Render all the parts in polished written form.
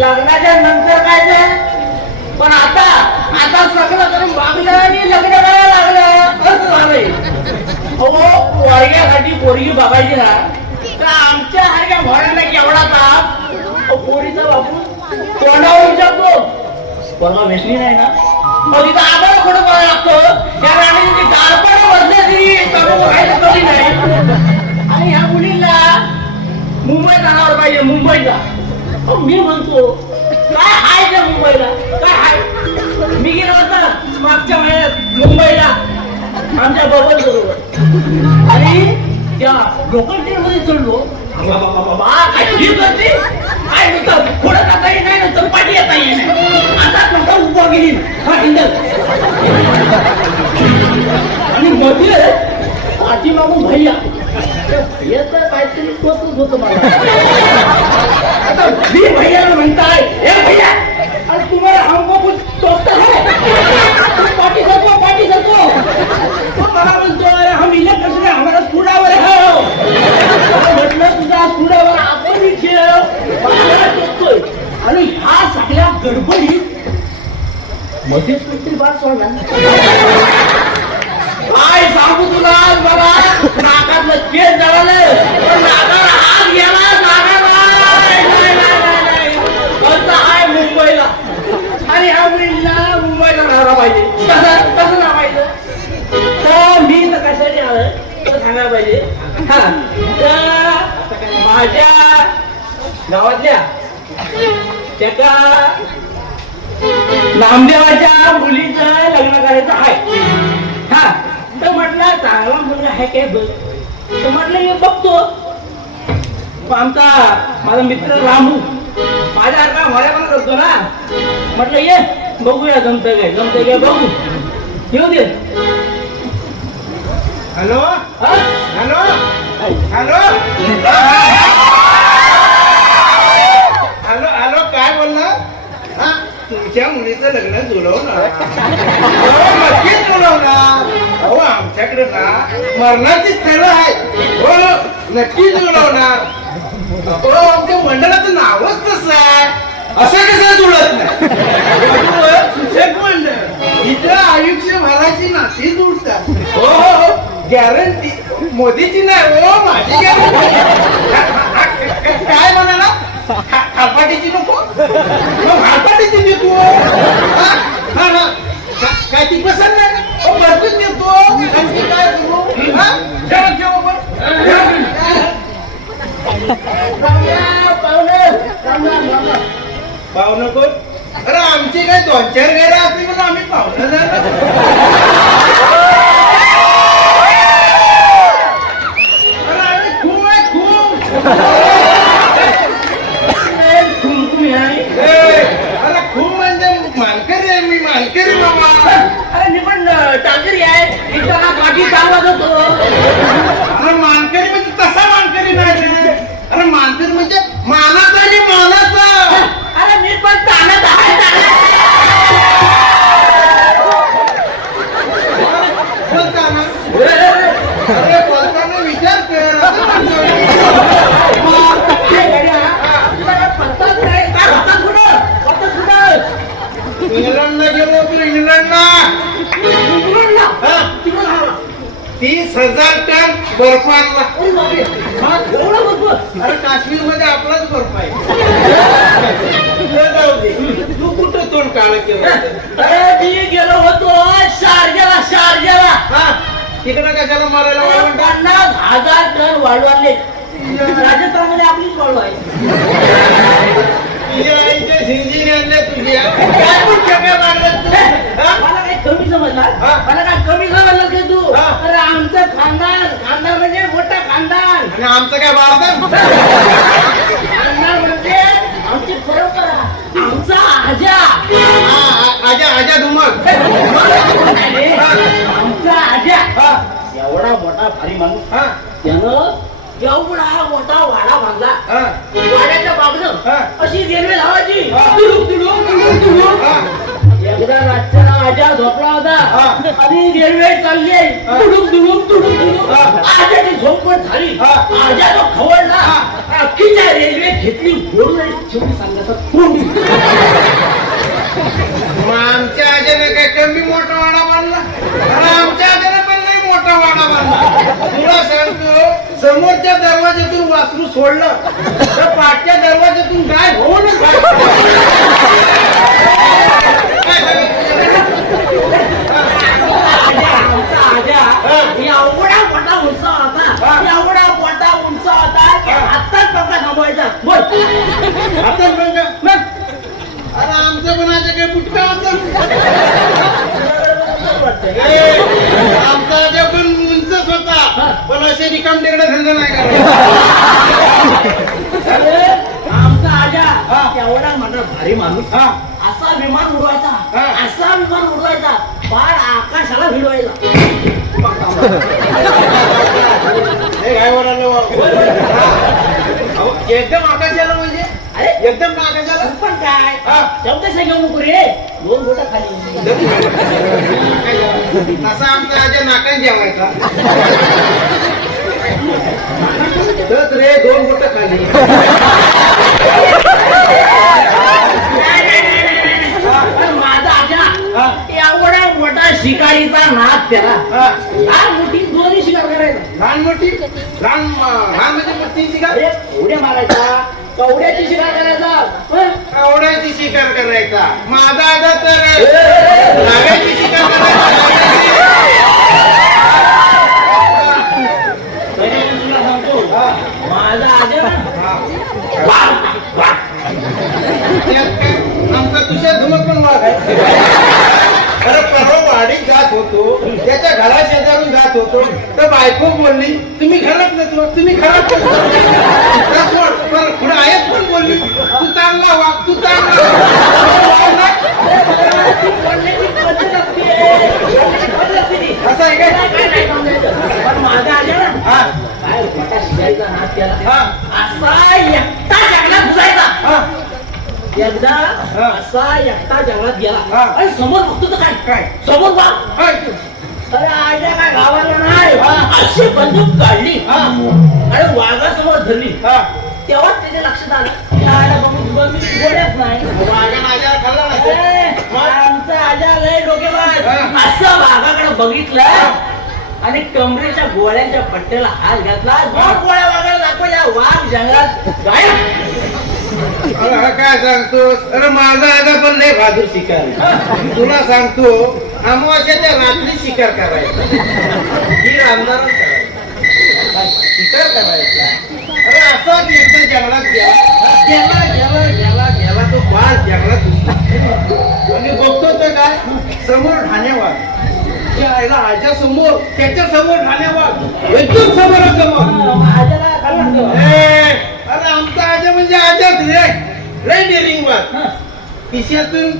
लग्नाच्या नंतर काय ते पण आता आता सगळं करून वागलं आणि लग्न करायला लागलं असं झालंय. अहो वर्गासाठी पोरगी बघायची ना तर आमच्या सारख्या भोळ्यांना केवढा ताप. पोरीचा बापू तोंडावर विचारतो परवा वेचली नाही ना मग तिथं आम्हाला कुठं बघायला लागतो या राणीची गारपण बसली कधी नाही. आणि ह्या मुलींना मुंबईत जाणार पाहिजे मुंबईला. मी म्हणतो काय हाय त्या मुंबईला काय हाय. मी गेलो होता मागच्या महिन्यात मुंबईला आमच्या बरोबर बरोबर आणि त्या लोकल ट्रेन मध्ये चढलो. काय पुढे जाता येईल नाही नंतर पाठी येता येईल आता नंतर उभा गेली आणि मध्ये पाठी मागून भैया भैयाचं काहीतरी टोचत होतं मला. आता मी भैयाला म्हणताय हे भैया आणि तुम्हाला हमको कुछ टोचता है पाठी सरको मला म्हणतो अरे हम इलेक्ट्रिक है हमारा स्कूडावर है म्हटलं तुझा स्कूडावर आपण मी टोचतोय आणि ह्या सगळ्या गडबडीत मध्येच कुठतरी बात सोडला. काय सांगू तुला मला नाकातलं केस जळालं नाकाला हात गेला नाकाला असं आहे मुंबईला. आणि ह्या मुलीला मुंबईला राहायला पाहिजे कसं राहायचं तर मी तर कशाने आलं तर सांगायला पाहिजे. हा तर माझ्या गावातल्या त्याच्या नामदेवाच्या मुलीचं लग्न करायचं आहे. हा तर म्हटलं चांगला मुलगा आहे काय बघ तर म्हटलं हे बघतो. आमचा माझा मित्र रामू माझ्यासारखा मोऱ्या पण करतो ना म्हटलं ये बघूया जमतंय काय बघू येऊ दे. Hello hello hello hello hello काय बोलला. तुमच्या मुलीचं लग्न जुळवणार नक्कीच जुळवणार. अहो आमच्याकडे ना मरणाची स्थळं आहेत हो नक्की जुळवणार. हो आमच्या मंडळाचं नावच कसं आहे असं कसं जुळत नाही. सूचक मंडळ इथं आयुष्यभराची नाती जुळतात. हो हो गॅरंटी मोदीची नाही हो माझी गॅरंटी. काय म्हणाला हालपाटीची नको मग हालपाटीची देतो. काय ती पसंत नाही भरपूर देतो. काय पाहुणं कोण अरे आमची काय 2-4 घरं असली म्हणून आम्ही पाहुणं खूप आहे खूप. अरे खूप म्हणजे मानकरी आहे मी मानकरी बाबा. अरे मी पण टाकरी आहे पाठी चालत होतो. अरे मानकरी म्हणजे तसा मानकरी नाही. अरे मानकरी म्हणजे मानाचा आणि मानाचा. अरे मी पण चालत आहे अरे बोलताना विचार कर. इंग्लंडला गेलो होतो इंग्लंडला 30,000 टन बर्फ आणला. अरे काश्मीर मध्ये आपलाच बर्फ आहे. जाऊ दे तू कुठं तोंड काढ बाळ केलं होतं? अरे मी गेलो होतो शारजाला हा तिकडं कशाला मारायला वाळ म्हणता? 50,000 टन वाळू आणले. राजस्थानमध्ये आपलीच वाळू आहे. तुझ्या आईच्या झिंजीने आणल्या तुझ्या काय पण चक्कर लागलं तू? हा? मला काही कमी समजणार हा? मला काय कमी समजलं की तू हा? अरे आमचं खानदान म्हणजे मोठं खानदान आणि आमचं काय बाळगण? खानदान म्हणजे आमची परंपरा आमचा आजा आजा आजा धुमक आमचा आजा हा एवढा मोठा भारी माणूस हा त्यानं एवढा मोठा वाडा बांधला हा वाड्याच्या बाजूनं हा. अशी रेल्वे लावायची हा. तुडुक तुडुक तुडुक तुडुक. हा. एकदा रातच्याला आजा झोपला होता हा. आणि रेल्वे चालली हा. तुडुक तुडुक तुडुक तुडुक हा. आजाची झोप पण झाली हा. आजा तो खवळला हा. अख्खीच्या रेल्वे घेतली घोडून आणि शेवटी सांगायचा मग आमच्या आजाने काय कमी मोठा वाडा बांधला अरे आमच्या आजाने पण नाही मोठा वाडा बांधला तुला सांगतो समोरच्या दरवाज्यातून वासरू सोडलं तर पाठच्या दरवाज्यातून काय होऊन आमचा आजा हा. एवढा मोठा उंच होता हा. एवढा मोठा उंच होता की हा. आत्ताच पंखा थांबवायचा बोल आता मग अरे आमचं कोणाचं काय पुटका होतं आमचा आजा पण उंचच होता पण असे रिकाम टेकडा धंदा नाही अरे, आमचा आजा हा. एवढा मोठा भारी माणूस हा असा विमान उडवायचा हा. असा विमान उडवायचा पार आकाशाला भिडवायचा काय म्हणालो एकदम आकाशाला म्हणजे अरे एकदम आकाशाला तू पण काय हा. शब्द घेऊ नको रे 2 बोटा खाली तसा आमचा आजा नाकात जेवायचा तस रे 2 बोट खाली पण माझा आजा हा. एवढा मोठा शिकारीचा नाद त्याला हा. हा मोठी दोन्ही शिकार करायचा लहान मोठी लहान म्हणजे मोठीची का अरे उड्या मारायचा कवड्याची शिकार करायचा हं? कावड्याची शिकार करायचा माझा आजा तर नागाची शिकार करायचा पहिले मी तुला सांगतो हा. माझा आजा हा. त्यात काय आमचा तुषार धुमक पण वाघ आहे अरे परवा वाडीत जात होतो त्याच्या घरा शेजारून जात होतो तर बायको बोलली तुम्ही घरात नसलो तुम्ही घरात नसलो पुढे आयत पण बोलली तू चांगला वाग तू चांगला ती बोलण्याची पद्धत असते. बोलण्याची पद्धत असते ती. असं आहे काय काय नाही समजायचं. पण माझा आजा ना हा काय मोठा शिकायचा नाद त्याला हा असा एकटा जंगलात घुसायचा हा एकदा हा. असा एकटा जंगलात गेला हा. आणि समोर बघतो तर काय काय समोर बा काय अरे आजा काय गावाला नाही हा. अशी बंदूक काढली हा आणि वाघासमोर धरली हा तेव्हाच त्याच्या लक्षात आलं याला बंदूक गोड्याच नाही माझ्या माझ्या खाल्ला नसेल. अरे, आमचा आजा लय डोकेबाज हा. असं वाघाकडे बघितलं आणि कमरेच्या गोळ्यांच्या पट्ट्याला हात घातला 2 गोळ्या वाघाला दाखवल्या वाघ जंगलात गायब अरे हा काय सांगतोस अरे माझा आजा पण लय बहादूर शिकार तुला सांगतो अमावास्याच्या रात्री शिकार करायचा ही अंधारात करायचा शिकार करायचा अरे असाच एकदा जंगलात गेला गेला गेला गेला गेला तो बाळ जंगलात घुसला आणि बघतो तर काय समोर ठाणे त्या आईला आजा समोर त्याच्या समोर ठाणे एकदम समोर आजाला काय म्हणतो अरे आमचा आजा म्हणजे आजाच रे लय डेरिंग वाघ खिशातून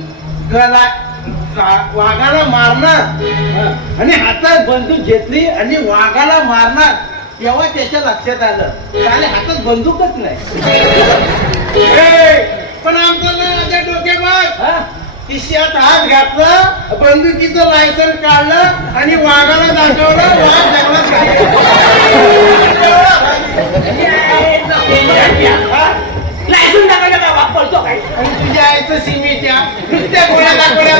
वाघाला मारणार आणि हातात बंदूक घेतली आणि वाघाला मारणार तेव्हा त्याच्या लक्षात आलं त्याला हातात बंदूकच नाही पण आमचा ना आजा डोकेबाज खिशात हात घातला बंदुकीचं लायसन काढलं आणि वाघाला दाखवलं वाघ जंगलात लायसन टाकायला काय वापरतो काय आणि तुझ्या आईचं सिमीच्या नुसत्या गोळ्या दाखवल्या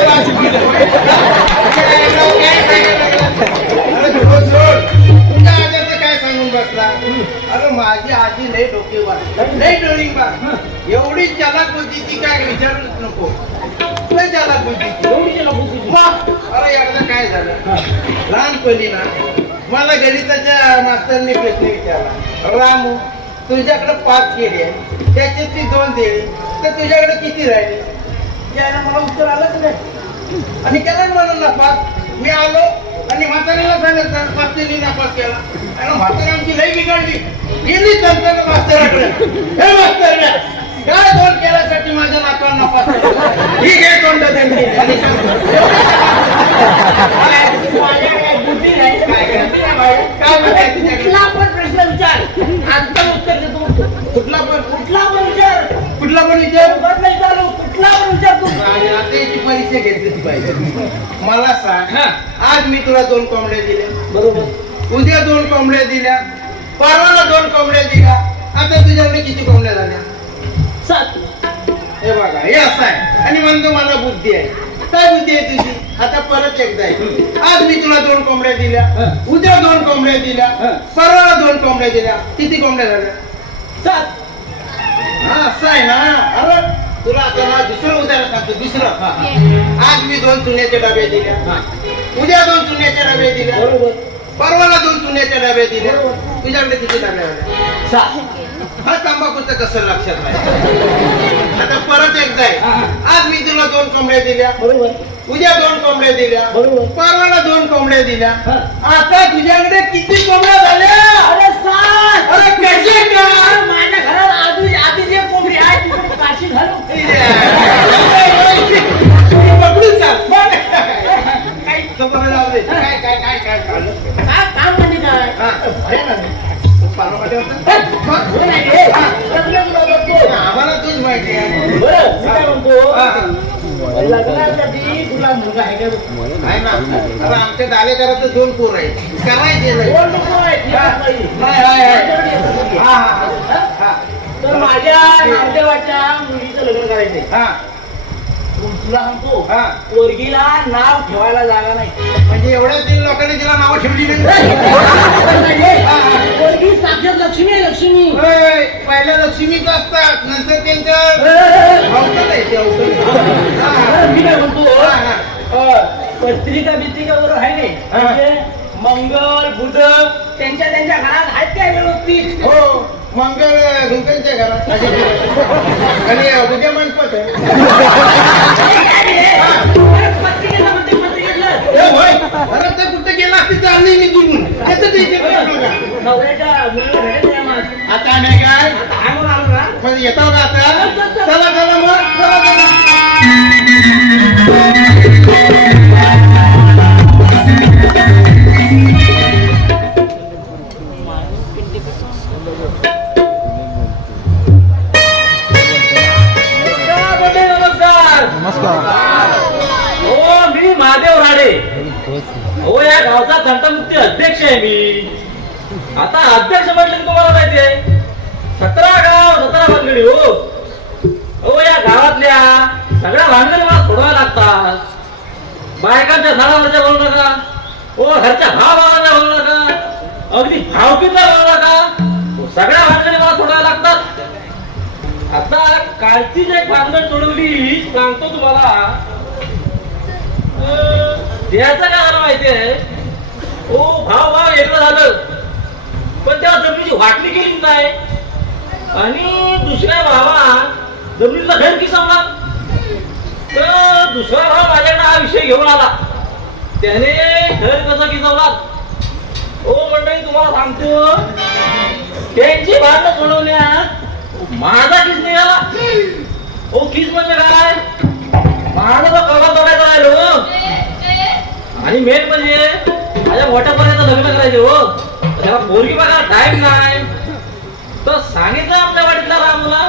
तुझ्या आजाचं काय सांगून बसला अरे माझी आजी लय डोकेबाज लय डोळिंगबाज एवढी चलाक होती ती काय विचारूच नको लय चालाक बुद्धी. मग अरे एकदा काय झालं लहानपणी ना मला गणिताच्या मास्तरने प्रश्न विचारला, रामू तुझ्याकडे 5 केळी आहे त्याच्यातली 2 देळी तर तुझ्याकडे किती राहिली? यायला मला उत्तर आलंच नाही आणि केला मला नापास. मी आलो आणि म्हाताऱ्याला सांगितलं 5 केळी नापास केला आणि म्हातारी आमची लई बिघडली. गेली तंत्र मास्तराकडे, हे मास्तरला काय 2 केल्यासाठी माझ्या नातवाला नापास केला? ही घे तोंड त्यांनी आणि काय म्हणताय तुझ्याकडे? कुठला पण प्रश्न विचार, आता उत्तर देतो. कुठला पण कुठला पण विचार, कुठला पण विचार उगाच नाही चालू, कुठला पण विचार तू. आणि आता याची परीक्षा घेतली पाहिजे. मला सांग, आज मी तुला 2 कोंबड्या दिल्या बरोबर, उद्या 2 कोंबड्या दिल्या, परवाला 2 कोंबड्या दिल्या, आता तुझ्याकडे किती कोंबड्या झाल्या? 7. हे बघा हे असं आहे आणि म्हणतो मला बुद्धी आहे. काय बुद्धी आहे तुझी? आता परत एकदा आहे, आज मी तुला 2 कोंबड्या दिल्या, उद्या 2 कोंबड्या दिल्या, परवाला 2 कोंबड्या दिल्या, किती कोंबड्या झाल्या? 7. हा असं आहे ना. अरे तुला आता ना दुसरं उदाहरण सांगतो. दुसरं, आज मी 2 चुन्याच्या डब्या दिल्या, उद्या 2 चुन्याच्या डब्या दिल्या, बरोबर, परवाला 2 चुन्याच्या डब्या दिल्या, तुझ्याकडे किती डब्या झाल्या? 7. हा तंबाखूचं कसं लक्षात नाही. आता परत एकदा आहे, आज मी तुला 2 कोंबड्या दिल्या, बरोबर, उद्या 2 कोंबड्या दिल्या, बरोबर, परवाला 2 कोंबड्या दिल्या, हा. आता तुझ्याकडे किती कोंबड्या झाल्या? अरे 7. अरे कसे का? माझ्या घरात आधी जे कोंबडी आहे तिकडे काशी घालू. पकडून चाल. काय खबर जाऊ दे. काय काय काय काय झालं? काय काम म्हणजे काय? हा. अरे ना, पारोमध्ये होता? हे नाही रे. लग्न तुला बघतो. आम्हाला तूच माहिती आहे. बरं, मी काय म्हणतो, हा. लग्नासाठी तुला मुलगा आहे का? आहे ना. आता आमच्या दालेकरात 2 पोर आहेत. करायचे नाही. कोण नको आहे? ठीक आहे बाई. नाही, आहे, आहे. माझ्याकडे येतो तुम्ही. हा, हा, हा. तर माझ्या नामदेवाच्या मुलीचं लग्न करायचंय. हा. तुला सांगतो, हा. पोरगीला नाव ठेवायला जागा नाही. म्हणजे एवढ्या 3 लोकांनी तिला नावं ठेवली नाही. पोरगी साक्षात लक्ष्मी आहे, लक्ष्मी. होय, पहिल्या लक्ष्मीच असतात, नंतर त्यांच्या अवतार आहे ते अवतार. हा. मी काय म्हणतो, हा, हा. पत्रिका बित्रिका बरोबर आहे नाही, हा. म्हणजे मंगल बुध त्यांच्या घरात आहेत काय व्यवस्थित? हो, मंगळ गुंकनच्या घरात आणि उद्या मंडपत आहे. पत्रिकेला म्हणते, पत्रिकेला. ए, होय. अरे ते कुठे गेला असते चालली मी निघून. त्याचं ते इथे बसलो का? नवऱ्याच्या मुलीला भेटायचं आहे मला. आता नाही काय आता आहे म्हणून आलो ना. म्हणजे येतो का आता? चला चला मग चला चला. नमस्कार. हो, मी महादेव राडे. हो, या गावचा तंटमुक्ती अध्यक्ष आहे मी. आता अध्यक्ष म्हटलं की तुम्हाला माहिती आहे 17 गाव 17 भानगडी. हो, या गावातल्या सगळ्या भानगडी मला सोडवायला लागतात. बायकांच्या झाडावरच्या बोलू नका, हो घरच्या भावाला बोलू नका, अगदी भावकीतला बोलू नका, सगळ्या भानगडी मला सोडवायला लागतात. आता कालचीच एक भानगड सोडवली सांगतो तुम्हाला. त्याचं काय झालं माहितीये, हो भाव वेगळं झालं, पण त्या जमिनीची वाटणी केली नाही आणि दुसऱ्या भावा जमिनीला घर किसवला. तर दुसरा भाव माझ्याकडे हा विषय घेऊन आला, त्याने घर कसं किसवला. हो मंडळी, तुम्हाला सांगतो, त्यांची भांडणं सोडवण्यात माझा किस निघाला. हो किस म्हणजे काय, माझा तो कवा तोडायचा राहिलो. आणि मेन म्हणजे माझ्या मोठ्या पर्यंत लग्न करायचे. हो त्याला पोरगी बघा टाइम नाही. तर सांगितलं आपल्या वाडीतला रामूला,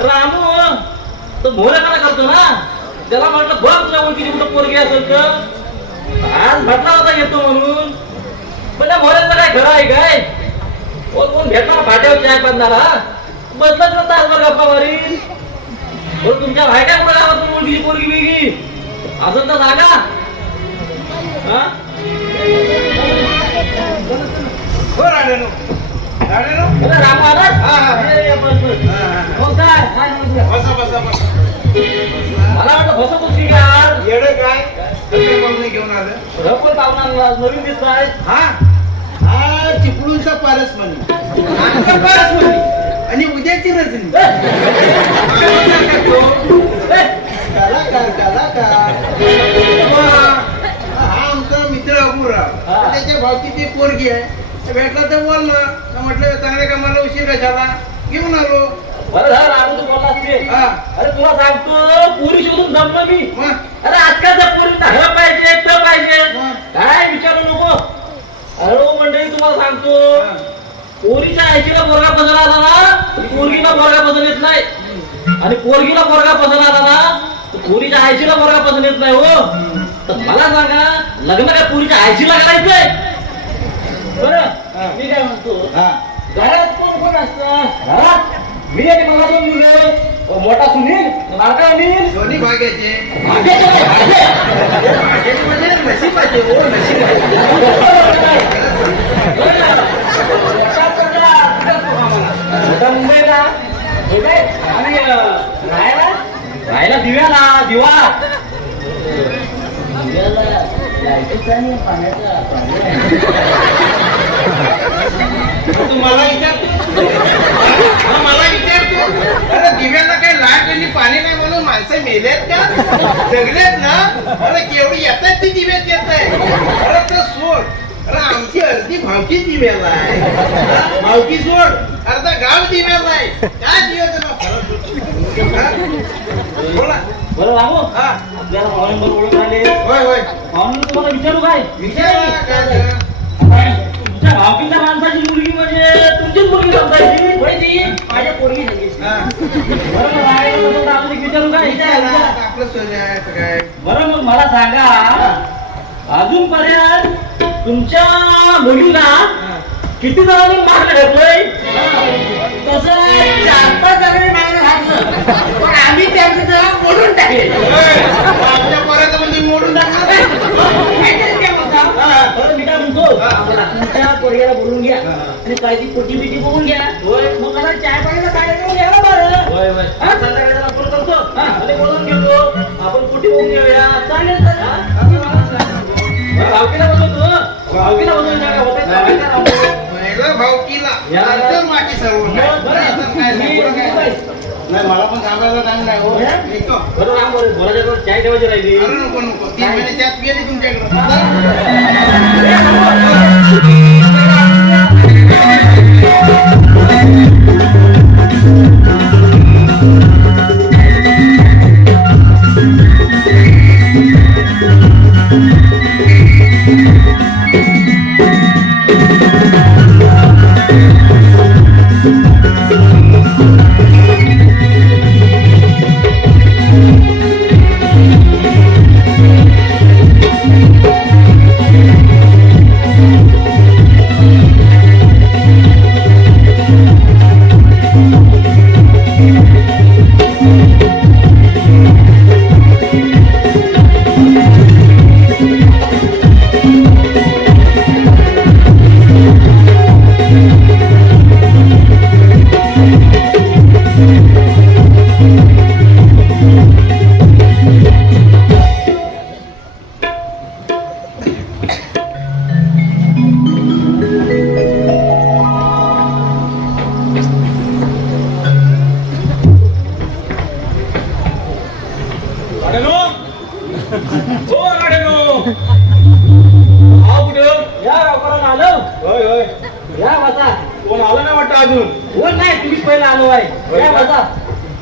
रामू तो मोरेपणा करतो ना, त्याला म्हटलं बघ तुझ्या ओळखीची कुठं पोरगी असेल तर. आज म्हटला होता येतो म्हणून, पण त्या मोऱ्याचं काय खरं आहे काय. कोण भेटणार फाट्यावर चाय पाजणारा, बसला तर तासभर गप्पा मारील. बरं तुमच्या भायट्या कुठं गावातून ओळखीची पोरगी वेगळी असेल तर सांगा. हो राणेनो, राणेनो. राम आला. हा, हा. बस, बस. हा, हा, हा. हो काय, काय म्हणतो? बसा बसा बसा. मला वाटतं बसत होती यार. येडं काय कसं पाहुणे घेऊन आलं रबर पाहुणा नवीन दिसत आहे. हा हा चिपळूणचा पारस म्हणे आमचा पारस म्हणे आणि उद्याची रजनी कलाकार हा आमचा मित्र अबुराव त्याच्या भावची ती पोरगी आहे भेटला तर बोलला म्हटलं चांगल्या कामाला उशीर कशाला घेऊन आलो बरं झालं आम्ही तू बोलला असते. हा अरे तुला सांगतो पुरी शोधून जमलं मी. मग अरे आजकालच्या पोरींना हे पाहिजे ते पाहिजे मग? काय विचारू नको. अरे हो मंडळी तुम्हाला सांगतो पोरीच्या आईला पोरगा पसंत आला ना पोरगीला पोरगा पसंत येत नाही आणि पोरगीला पोरगा पसंत आला ना पोरीच्या आईला पोरगा पसंत येत नाही हो. तर मला सांगा लग्न काय पोरीच्या आईला करायचंय. बरं मी काय म्हणतो हा घरात कोण कोण असतं. घरात मी आणि मला दोन मुलं मोठा सुनील बारका अनिल. दोन्ही भाग्याचे भाग्याचे काय? भाग्य. भाग्याचे म्हणजे नशिबाचे हो नशिबाचे मोठा मुंबईला हे काय? आणि राहायला राहायला दिव्याला दिवा दिव्याला लाईटच आहे आणि पाण्याचा पाणी तुम्हाला विचारतो हा, मला विचारतो अरे दिव्याला काही लाईट आणि पाणी नाही म्हणून माणसं मेलेत का जगलेत ना अरे केवढी येतात ती दिव्यात येत आहे अरे तर सोड अरे आमची अर्धी भावकी दिव्याला आहे हा, भावकी सोड अर्धा गाव दिव्याला आहे काय दिव्याचं बोला बरं रामू हा आपल्याला पाहुण्यांबरोबर ओळख झाली. होय होय पाहुणे तुम्हाला विचारू काय विचारा काय झालं? तुमच्या भावकीच्या माणसाची मुलगी म्हणजे तुमचीच मुलगी समजायची होय ती माझ्या पोरगी सांगितली. हा. बरं मग आहे म्हणून आपण विचारू काय विचारा, आपलं सोनं आहे तर काय बरं मग मला सांगा अजूनपर्यंत तुमच्या मुलीला किती जणांनी मागणं घातलंय. तसं 4-5 जणांनी मागणं घातलं पण आम्ही त्यांचं जरा मोडून टाकले. आमच्या पोराचं म्हणजे मोडून टाकणार काहीतरी ते म्हणता. बरं मी काय म्हणतो तुमच्या पोरग्याला बोलून घ्या आणि काय ती पोटी बिटी बघून घ्या. मग मला चाय पाण्याचा कार्यक्रम घ्यायला बरं संध्याकाळी फोन करतो आणि बोलून घेतो आपण पोटी बघून घेऊया. चालेल भावकीला बोलवतो भावकीला बोलवून पहिला भावकीला नंतर माटी सर्व नाही मला पण सांगायला टाइम नाही हो येतो. बोलायचं चाय ठेवायची राहिली. अरे नको नको 3 महिने त्यात गेली तुमच्याकडे कोण आलं नाही वाटतं अजून कोण नाही तुम्ही पहिला आलो आहे या बसा.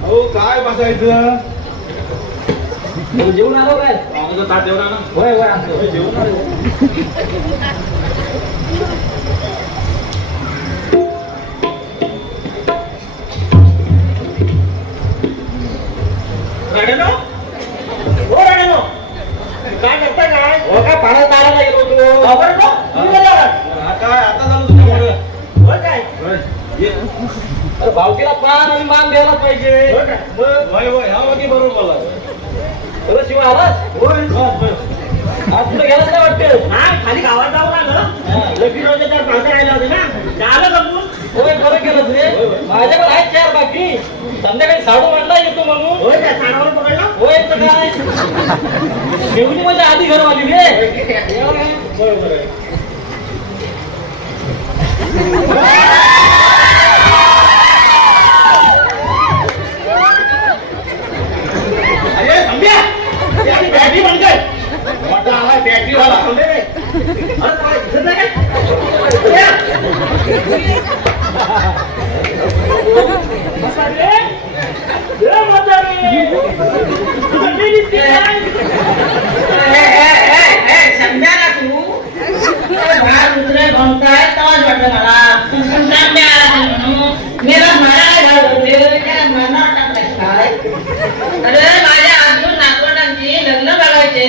हो काय बसायचं जेवून आलो काय आमचं ताट जेवणार ना होय होय आमचं जेवण आलं राडेनो हो राडेनो काय करता काय हो काय पाण्यात तारायला गेलो होतो काय आता झालं तुझ्यामुळे होय काय अरे भावकीला पान आणि मान द्यायला पाहिजे. होय होय हा वाकी बरोबर बोला बरं शिवाय आलास आज तुला गेलाच नाही वाटतं. हा खाली गावात जाऊ लागलं लकी रोजच्या 4 पावसा राहिला होते ना झालं जमून होय बरं केलं रे. माझ्याकडे आहेत 4 बाकी. संध्याकाळी साडू म्हणला येतो म्हणून. होय त्या साडावर पकडला होय तर काय घेऊन म्हणजे आधी घरवाली रे. बरोबर आहे. अरे संध्या बॅटरी बंद कर. मोठा आला बॅटरी वाला संध्या रे. अरे काय दिसत नाही काय? अरे माझ्या अजून नातवंडांची लग्न बघायचे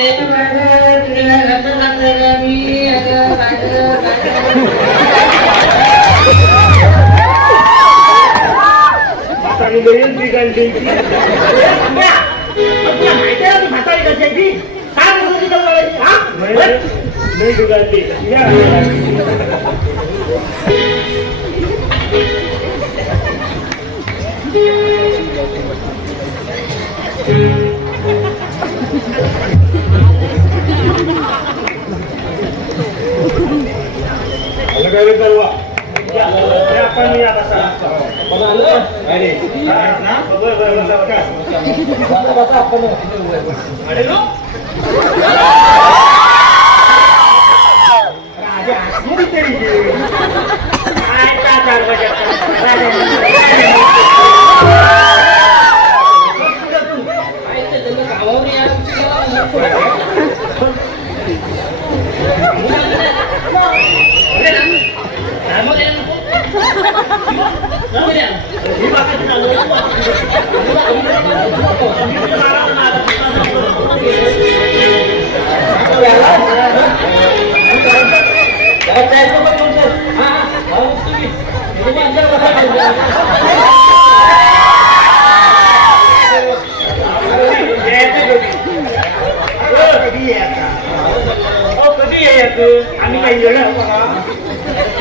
आम्ही काही जण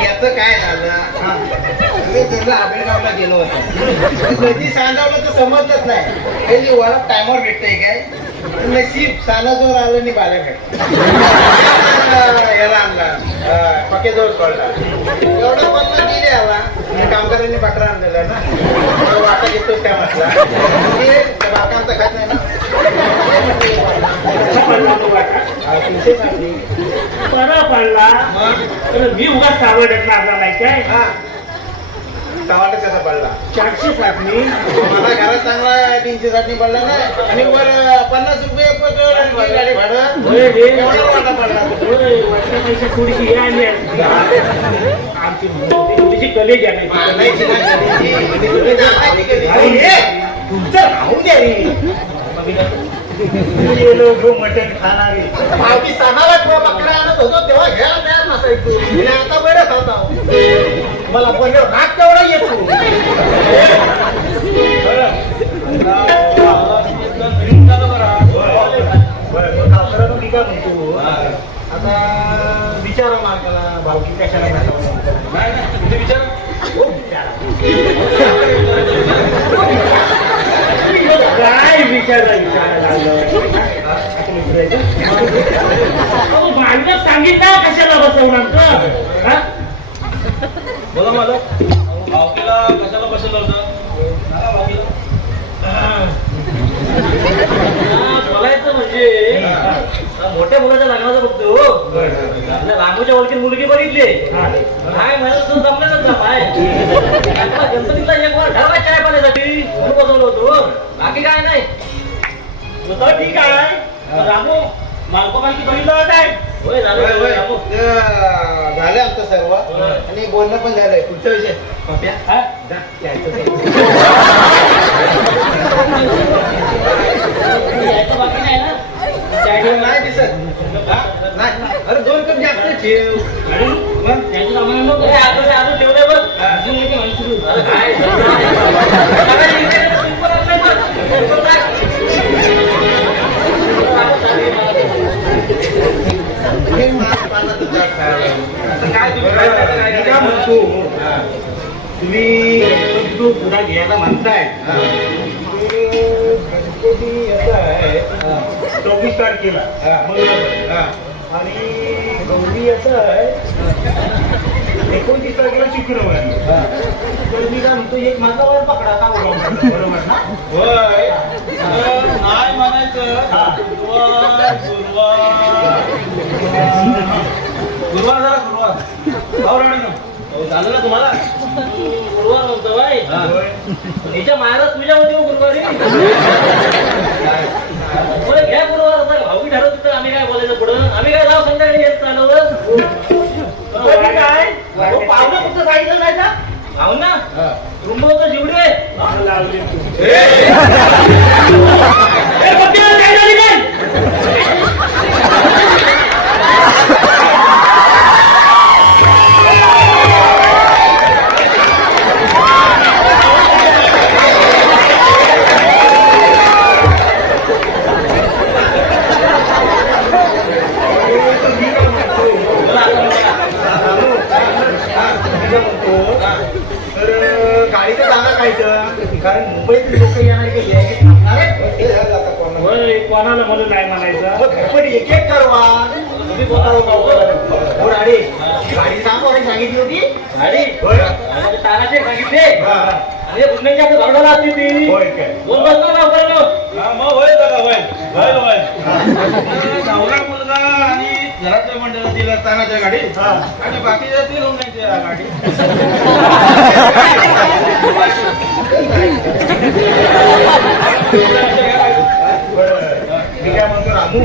याचं काय झालं आंबेडगावला गेलो होतो कधी सांगावलं तर समजतच नाही पहिली वरात टायमर भेटतंय काय नशीब सानाजवळ आलं आणि बाला भेट याला आणला पक्केजवळ सोडला एवढं पण गेले आला कामगारांनी बकरा आणलेला ना वाटा घेतोच काय म्हटला बाकांचा खात नाही ना बरा पडला तर मी उगाच सावडत लागला नाही काय टमाटर कसा पडला 400 साठणी मला घरात चांगला 300 साठणी पडला ना आणि वर 50 रुपये गाडी भाडं एवढा वाटा पडला पैसे थोडीशी हे आली आमची थोडीशी कलेज आहे तुमचं राहून द्या रे मटण खाणारे मावकी सणाला बकरा आणत होतो तेव्हा घ्यायला तयार नसायचं आता बरं खात मला पण राग तेवढा येतो आता विचारा मार्गाला भावकी कशाला विचारा काय विचारायला मालक सांगितलं कशाला बसवणार बोला मला भावकीला कशाला बसवलं होतं बोलायचं म्हणजे मोठ्या मुलाच्या लग्नाचं बघतो आपल्या रामूच्या ओळखीत मुलगी बघितली काय म्हणत तो जमलेच काय गणपतीला एक वर ठरवा चाय पाण्यासाठी म्हणून बसवलं होतो बाकी काय नाही ठीक आहे रामू मालको मालकी बघितलं काय होय रामू झालं आमचं सर्व आणि बोलणं पण झालंय पुढचा विषय पप्या जा, यायचं ते. यायचं बाकी नाही ना नाही दिसत नाही अरे 2 कप जास्त ठेव मग त्याचं आम्हाला नको अजून ठेवलंय बघ अजून येते माणसं हे मास पाण्याचं जात खायला. आता काय तुम्ही काय म्हणतो तुम्ही जो पुढा घ्यायला म्हणताय गणपती याचा आहे 24 तारखेला मंगळवार आणि गौरी याचा आहे 29 तारखेला शुक्रवारी. तर मी काय म्हणतो एक माझा वर पकडा का बरोबर ना? होय नाही म्हणायचं गुरुवार झाला गुरुवार झालं ना तुम्हाला गुरुवार म्हणतो बाई हिच्या मायाला तुझ्या होती गुरुवारी घ्या गुरुवार भाऊकी ठरवत तर आम्ही काय बोलायचं पुढं आम्ही काय जाऊ संध्याकाळी येत चालवलं काय पाहुणं फक्त सांगितलं नाही का भाऊ ना रुंब होतं जिवडे काय झाली काय गाडीचं जागा कायचं कारण मुंबईतील लोक येणार कोणाला म्हणून नाही म्हणायचं पण एक एक करवा तुम्ही गाडी गाडी सांगितली होती गाडी तानाचे सांगितले आणि पुण्याच्या झाडाला असते ती होय काय 2 वाजता वापरलो मग होय दादा होय होय होय नवरा मुलगा आणि घरातल्या मंडळाला दिला तानाच्या गाडी आणि बाकीच्या ती लोकांची गाडी मी काय म्हणतो रामू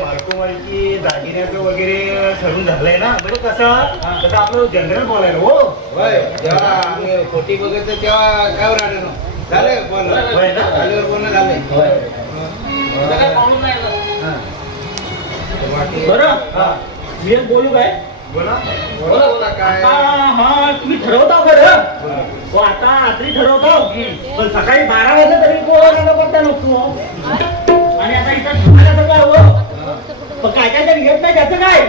मार्को मालकी दागिन्याचं वगैरे ठरून झालंय ना बरं कसं आपलं जनरल बोलायला हो जेव्हा आम्ही फोटी बघायचं तेव्हा काय राहिलं झालंय बोलणं बोलणं झालंय बरं मी बोलू काय बोला बोला बोला काय हा तुम्ही ठरवता बरं आता रात्री ठरवतो पण सकाळी 12 वाजता तरी कोणाला पडता नको आणि आता इथं झालं काय हो पण काय काय तरी घेत नाही त्याचं काय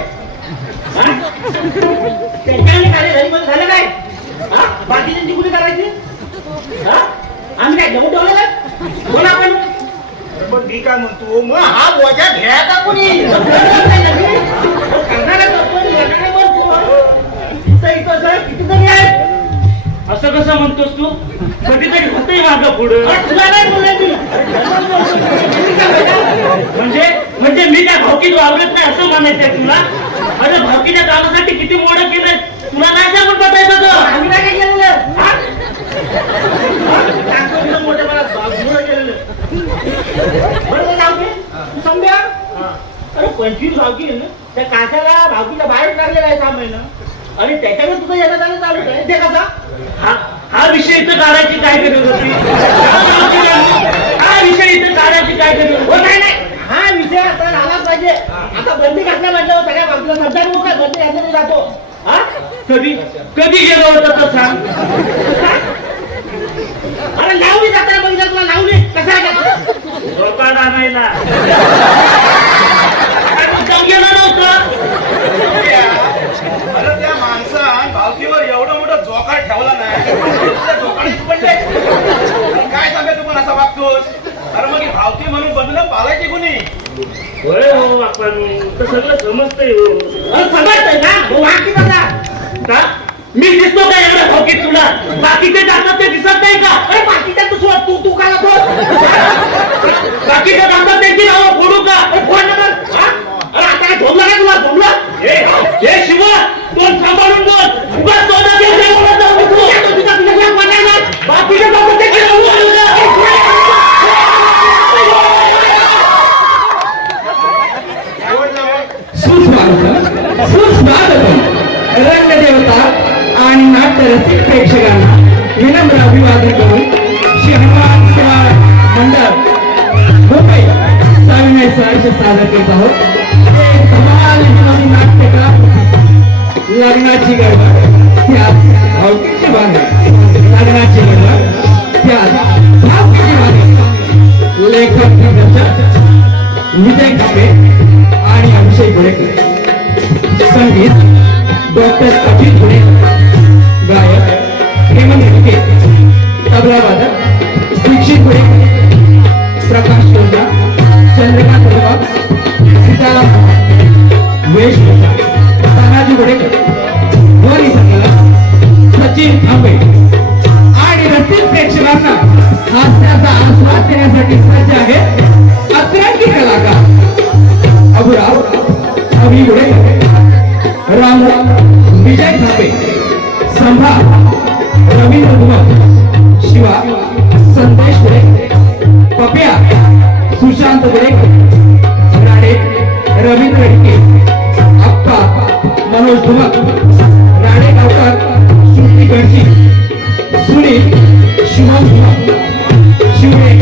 त्यांच्याने काय घरी मध्ये झालं काय बाकीच्यांची कुणी करायची आम्ही काय जमून ठेवलेलं बोला आपण पण मी काय म्हणतो मग हा बोजा घ्यायचा कोणी कितीतरी आहे असं कसं म्हणतोस तू कधीतरी होतही मागं पुढं तुला नाही बोलायची म्हणजे मी त्या भावकीत वावरत नाही असं म्हणायचंय तुला अरे भावकीच्या कामासाठी किती मोठं केलंय तुला नाही सांगून बघायचं आम्ही काय केलेलं मोठ्या केलेलं बरोबर समजा अरे 25 भावकी ना त्या काशाला भावकीच्या बाहेर टाकलेला आहे 6 महिना आणि त्याच्यावर तुझं येणं जाणं चालू आहे ते कसा हा विषय इथं काढायची काय गरज होती हा विषय इथं काढायची काय गरज होती नाही हा विषय आता झालाच पाहिजे आता बंदी घातल्या म्हटल्यावर सगळ्या बाजूला सध्या काय बंदी घातल्याने जातो हा कधी गेलो होतं तर सांग अरे लावली जाताना बघितलं तुला लावली कसा गोपाळ आणायला गेला नव्हतं अरे त्या माणसानं भावकीवर एवढा मोठा जोकाळ ठेवला नाही त्या जोकाळीच पडले काय सांगा तू पण असा वागतोस अरे मग भावकी म्हणून बंधनं पालायची कोणी होय हो आपण तर सगळं समजतंय हो समजतंय ना हो वाकी कसा का मी दिसतो का एवढ्या भावकीत तुला बाकीचे जातात ते दिसत नाही का अरे बाकीच्या तू सोड तू काय बाकीच्या जातात त्यांची नावं फोडू का फोन नंबर अरे आता काय झोपला काय तुला झोपला हे शिव तोंड सांभाळून बोल उगाच तोंडात येऊन बोलत जाऊ नको. तुझ्या मनाला बाकीच्या जातात ते सुस्वागत रंगदेवता आणि नाट्यरसिक प्रेक्षकांना विनम्र अभिवादन करून श्री हनुमान सेवा मंडळ मुंबई साविनय सहर्ष सादर करत आहोत. हे धमाल विनोदी नाट्यकार लग्नाची गडबड त्यात भावकीची बांधण लग्नाची गडबड त्यात भावकीची बांधण लेखक दिग्दर्शक विजय खापे आणि अभिषेक गोळेकर संगीत डॉक्टर अजित गुणे गायक संभा रवींद्र धुमक, शिवा संदेश गुडे, पप्या सुशांत गुडे, राणे रवींद्र ढिके, अप्पा मनोज धुमक, राणे गावकर श्रुती गडसी, सुनील शिवम धुमक, शिवरे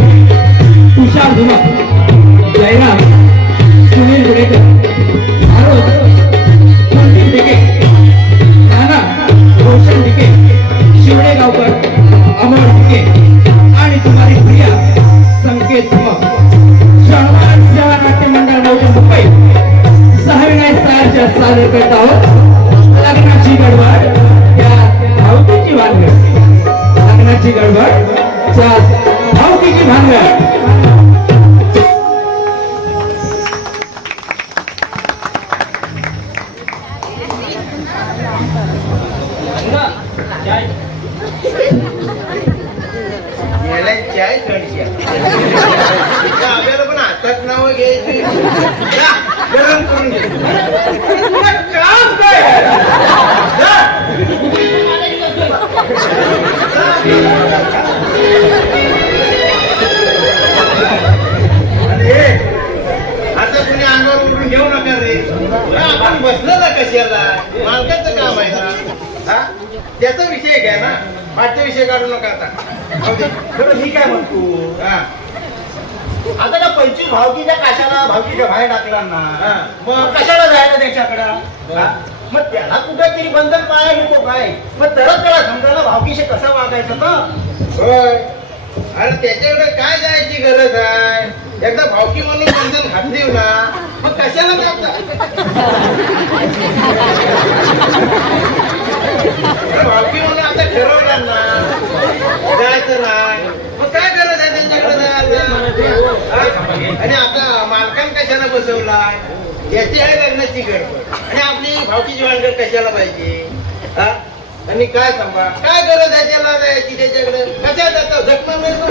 तुषार धुमक, जयराम सुनील गुडेकर, आरोद कुलदीप ढिके, नाना रोशन ढिके, शिवडे गावकर अमर ढिके आणि तुम्हारी प्रिया संकेत धुमक. शहवान सेवा नाट्य मंडळ नवजन मुंबई सहाव्या स्थानाच्या सादर करत आहोत लग्नाची गडबड त्या भावकीची भानगड. लग्नाची गडबड त्या भावकीची भानगड. याला चाय कडच्या आपल्याला पण हातात नावं घ्यायची जा, गरम करून घे. काम काय जा. अरे, आता तुम्ही अंगावर उठून घेऊ नका रे. आपण बसलं ना कशाला, मालकाचं काम आहे ना. हा, त्याचा विषय घ्या ना, पाठचा विषय काढू नका आता. बरं मी काय म्हणतो, आता त्या 25 भावकीच्या काशाला भावकीच्या बाहेर टाकला ना, मग कशाला जायचं त्याच्याकडं? मग त्याला कुठेतरी बंधन पाया घेतो काय? मग तरच त्याला समजायला भावकीशी कसं वागायचं तर. होय, अरे त्याच्याकडे काय जायची गरज आहे? एकदा भावकी म्हणून बंधन घातली ना, मग कशाला जाता? भावकी म्हणून आता ठरवलं ना जायचं नाही, मग काय गरज आहे त्यांच्याकडे जायचं? आणि आता मालकान कशाला बसवलाय? याची आहे लग्नाची गडबड आणि आपली भावकीची भानगड कशाला पाहिजे? हा, आणि काय सांगा, काय गरज आहे त्याला जायची त्याच्याकडे? कशा जातो जखमा मिळतो?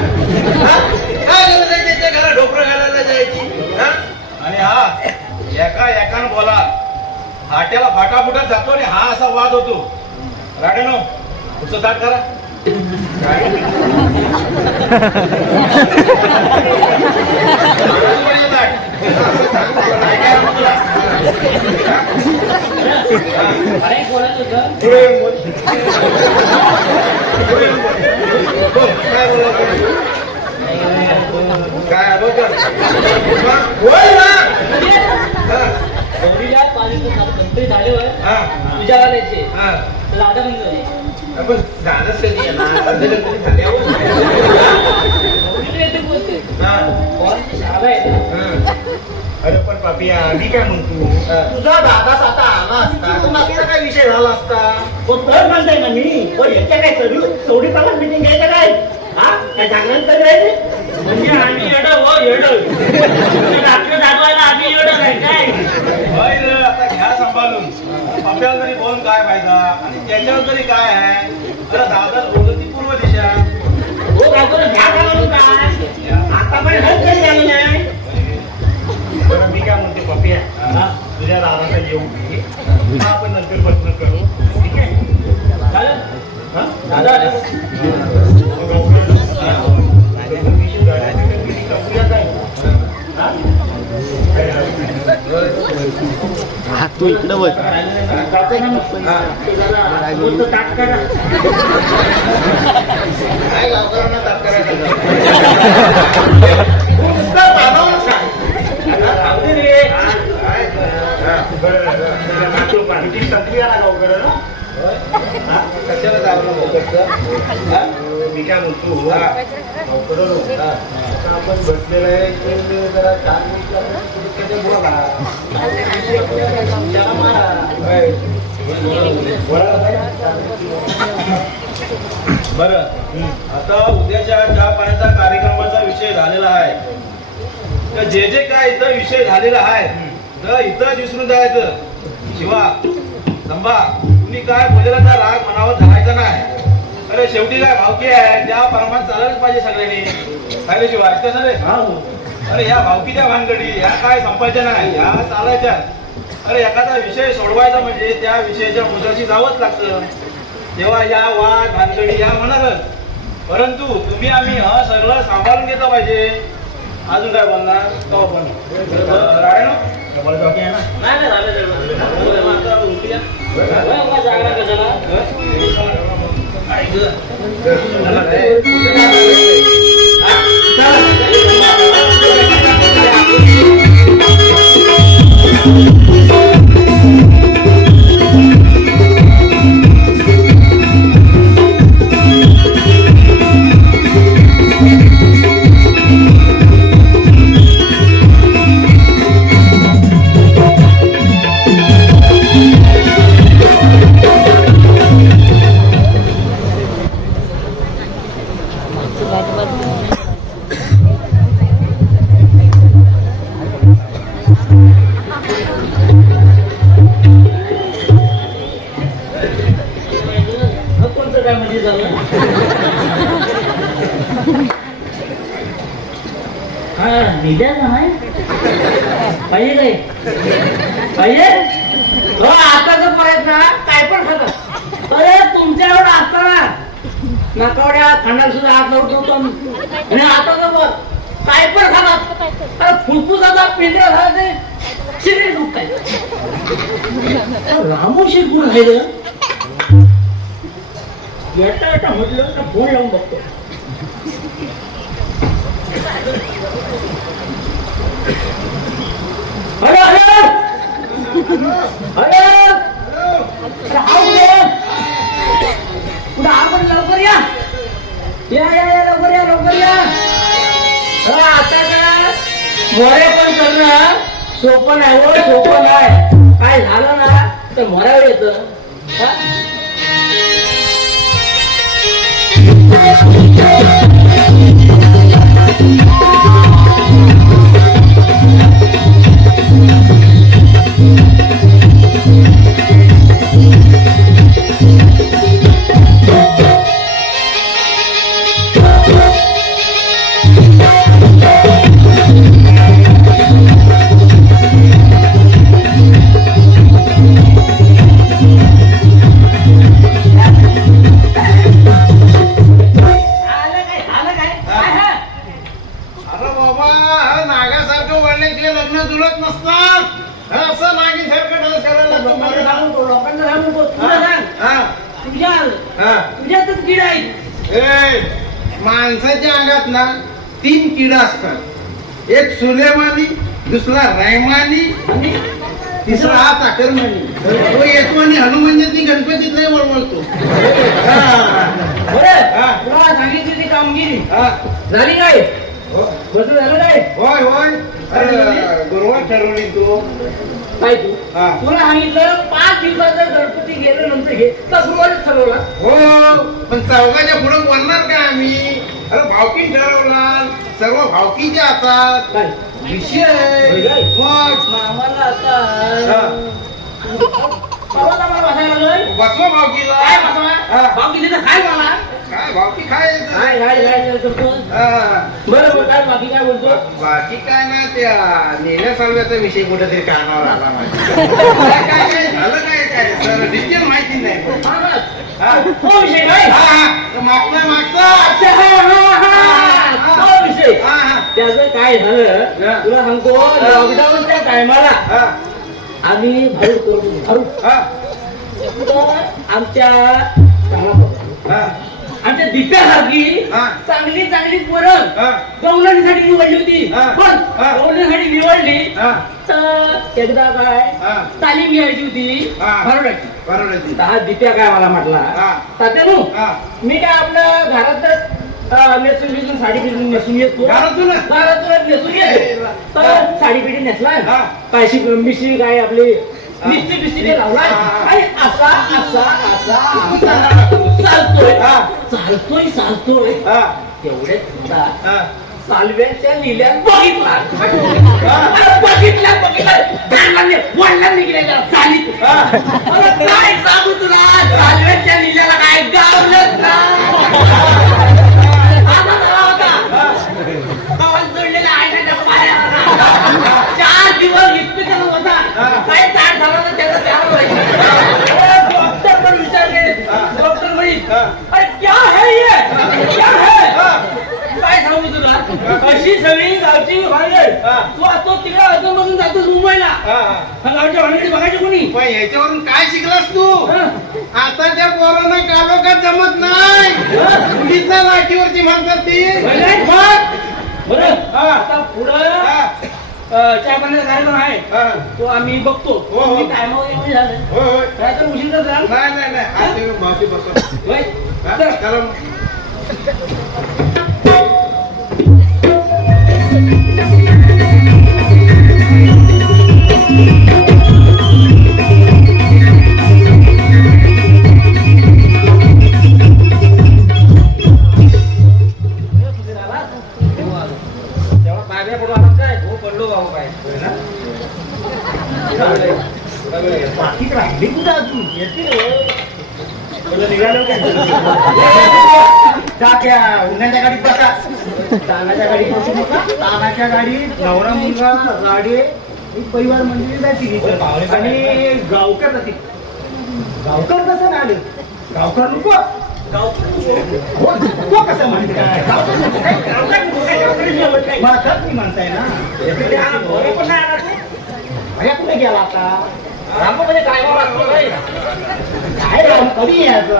काय गरज आहे त्याच्या घरात ढोकरं घालायला जायची? हा, आणि हा एकानं बोला फाट्याला फाटाफुटत जातो आणि हा असा वाद होतो. राडेनो पुढचं ताट करा. अरे बोलायचं होतं. पुढे येऊन बोल. पुढे येऊन बोल. बोल, काय बोलायचं? काय बोल बोल ना. हा, गौरीला गणपती झाले होय हा, तुझ्या वाल्याचे हा. तर आता म्हणजे आपण झालंच कधी येणार? अर्धे गणपती झाल्यावर. गौरीला येते बोलते हा, पोरांची शाळा आहे हा. अरे पण पापिया मी काय म्हणतो, तुझा दादाच आता आला असता तर मागचा काय विषय झाला असता? पण तर म्हणताय ना मी, पण याच्या काय चौडी पाला मिटिंग घ्यायचं काय? हा, काय जागरण तरी राहायचे? म्हणजे आम्ही येडं हो येडं रात्र जागवायला आम्ही येडं नाही काय. होय रे, आता घ्या सांभाळून. आपल्याला तरी बोलून काय फायदा आणि त्याच्यावर तरी काय आहे? अरे दादा बोलत ती पूर्व दिशा. हो काकूला घ्या का म्हणून काय? आता पण हेच तरी झालं नाही. बरं मी काय म्हणते पापिया, तुझ्या दादाचा येऊ दे. हा, आपण नंतर प्रश्न करू. ठीक आहे? चालेल हा? दादा आले. मग आपण, विषय झाला. करूया काय? हा? तू इकडे बस. काय गावकऱ्यांना तात्काळ कशाला जावं मी काय म्हणतो, आता आपण बसलेलं आहे ते जरा 4 मिनिट बोला. त्याला मारा. बरं, आता उद्याच्या चहा पाण्याचा कार्यक्रमाचा विषय झालेला आहे. तर जे जे काय इथं विषय झालेला आहे तर इथं विसरून जायचं. शिवा संभा तुम्ही काय बोललेला राग मनावर धरायचा नाही. अरे शेवटी काय भावकी आहे त्या प्रमाणात चालायलाच पाहिजे सगळ्यांनी. काय रे शिवा ऐकतं ना रे? अरे ह्या भावकीच्या भानगडी ह्या काय संपायच्या नाही, ह्या चालायच्या. अरे एखादा विषय सोडवायचा म्हणजे त्या विषयाच्या मुद्द्याशी जावंच लागतं. तेव्हा या वाद भानगडी ह्या होणारच. परंतु तुम्ही आम्ही हा सगळं सांभाळून घेतलं पाहिजे. अजून काय बोलणार तो पण रायनो नाही नाही झालं सगळं. आता उठूया. मग जागरण कशाला? चला रे. मग कोणतं काय म्हणजे झालं? हा निद्याचं नाही पाहिजे काय पाहिजे हो आताच परत ना काय पण खात अरे तुमच्या एवढं असताना नाकावड्या खांडाला सुद्धा हात लावतो आणि आता तर काय पण खातात. अरे फुफ्फुसाचा पिंजरा झाला ते शिरे दुख काय रामोशी गुण आहे रे. येता येता म्हटलं तर फोन लावून बघतो. अरे अरे अरे कुठं आपण लवकर या लवकर या. आता का मोरे पण करणं सोपं नाही हो, सोपं नाही. काय झालं ना तर मोऱ्यावर येतं. अरे बाबा हा नागासारखं वळण्याचे लग्न जुळत नसतात. हा असं नागीसारखं डान्स करायला लागतो. लोकांना सांगू तुला सांग हा तुझ्यातच किडा आहे. ए माणसाच्या अंगात ना 3 किडा असतात. एक सुलेमानी, दुसरा रैमानी आणि तिसरा हा चाकरमानी. तो येतो आणि हनुमानजी गणपतीतलाही वळवळतो. बरं तुला सांगितली ती कामगिरी झाली काय? बसू झालं काय? होय होय. अरे गुरुवार ठरवली तू काय तू हा. तुला सांगितलं 5 दिवसाचा गणपती गेल्यानंतर हे तर गुरुवारच ठरवला. हो पण चौघाच्या पुढे बोलणार का आम्ही? अरे भावकी ठरवला, सर्व भावकीच्या हातात काय विषय. मग आम्हाला आता मला बसायला लागलोय. बसवा भावकीला. काय बसवा? हा. भाव किती तर खाय मला. काय भावकी खायचं? काय काय काय करतो? हा. बरं बरं काय बाकी काय बोलतो? बाकी काय ना त्या नेल्या सर्व्याचा विषय कुठेतरी कानावर आला माझ्या. काय काय झालं काय सर डिटेल माहिती नाही. हा. तो विषय काय? हा, हा. मागचा अच्छा, तो विषय हा हा त्याचं काय झालं हा. तुला सांगतो. लॉकडाऊनच्या टायमाला हा आम्ही भाऊ हा आमच्या हा आमच्या दिप्यासारखी हा. चांगली चांगली पोरं हा. गवलणीसाठी निवडली होती. हा. पण हा. गवलणीसाठी निवडली हा. तर एकदा काय हा. तालीम घ्यायची होती हा. भारुडाची. बरोबर. तर हा दिप्या काय मला म्हटला हा. तात्यानू हा. मी काय आपल्या घरातच नेसून बिसून साडी बिसून नेसून येतो घरातून? घरातून नेसून येतो. तर साडी बिडी नेसला हा. कायशी बिशी काय आपली मिस्टी बिस्टी ते लावला हा. आणि असा असा असा चालतोय हा. चालतोय हा. तेवढेच हा. सालव्याच्या लिहिल्या बघितला वडला निघलेला चालीत. काय सांगू तुला सालव्याच्या लिहिल्याला काय गावलं ना. जोडलेला 4 दिवस इतकं होता. काय ताट झाला तर त्याचा डॉक्टर पण विचारले. डॉक्टर अशी सगळी गावची भानगड हा. तू असतो तिकडे अजून बघून जातोस मुंबईला हा. हा गावच्या भानगडी बघायची कोणी पण याच्यावरून काय शिकलास तू हा. आता त्या पोरांना कालोखात जमत नाही मुलीतल्या लाटीवरची म्हणतात ती बरं. मग बरं हा. आता पुढं हा. चहा पाण्याचा कार्यक्रम आहे हा. तो आम्ही बघतो हो, हो. टायमावर येऊन झालं होय होय काय तर उशीर तर झाला नाही नाही नाही आज तुम्ही मावशी बसवा होय. हा? चल. चला. तेव्हा पायऱ्या पडू आला काय हो पडलो बाबू काय बाकी राहिली कुठं अजून निघालो काय जा त्या उन्हाच्या गाडीत बसा तानाच्या गाडीत बसू नका तानाच्या गाडीत नवरा मुलगा गाडी ही परिवार मंदिर जायची आणि गावकर जातील गावकर कसं नाही आलं गावकर नको तो कसं म्हणताय माझाच मी म्हणताय ना पण नाही आला भया कुठे गेला आता राममध्ये काय लागतो काय राम कधी यायचं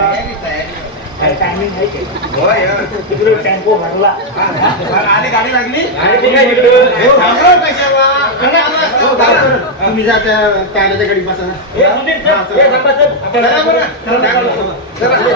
काय टायमिंग आहे की होय तिकडे टेम्पो भरला आणि गाडी लागली हो, थांबलो कशाला? हो, गावकर. तुम्ही जा त्या तानाच्या गाडीत बसा चला बरं. चला.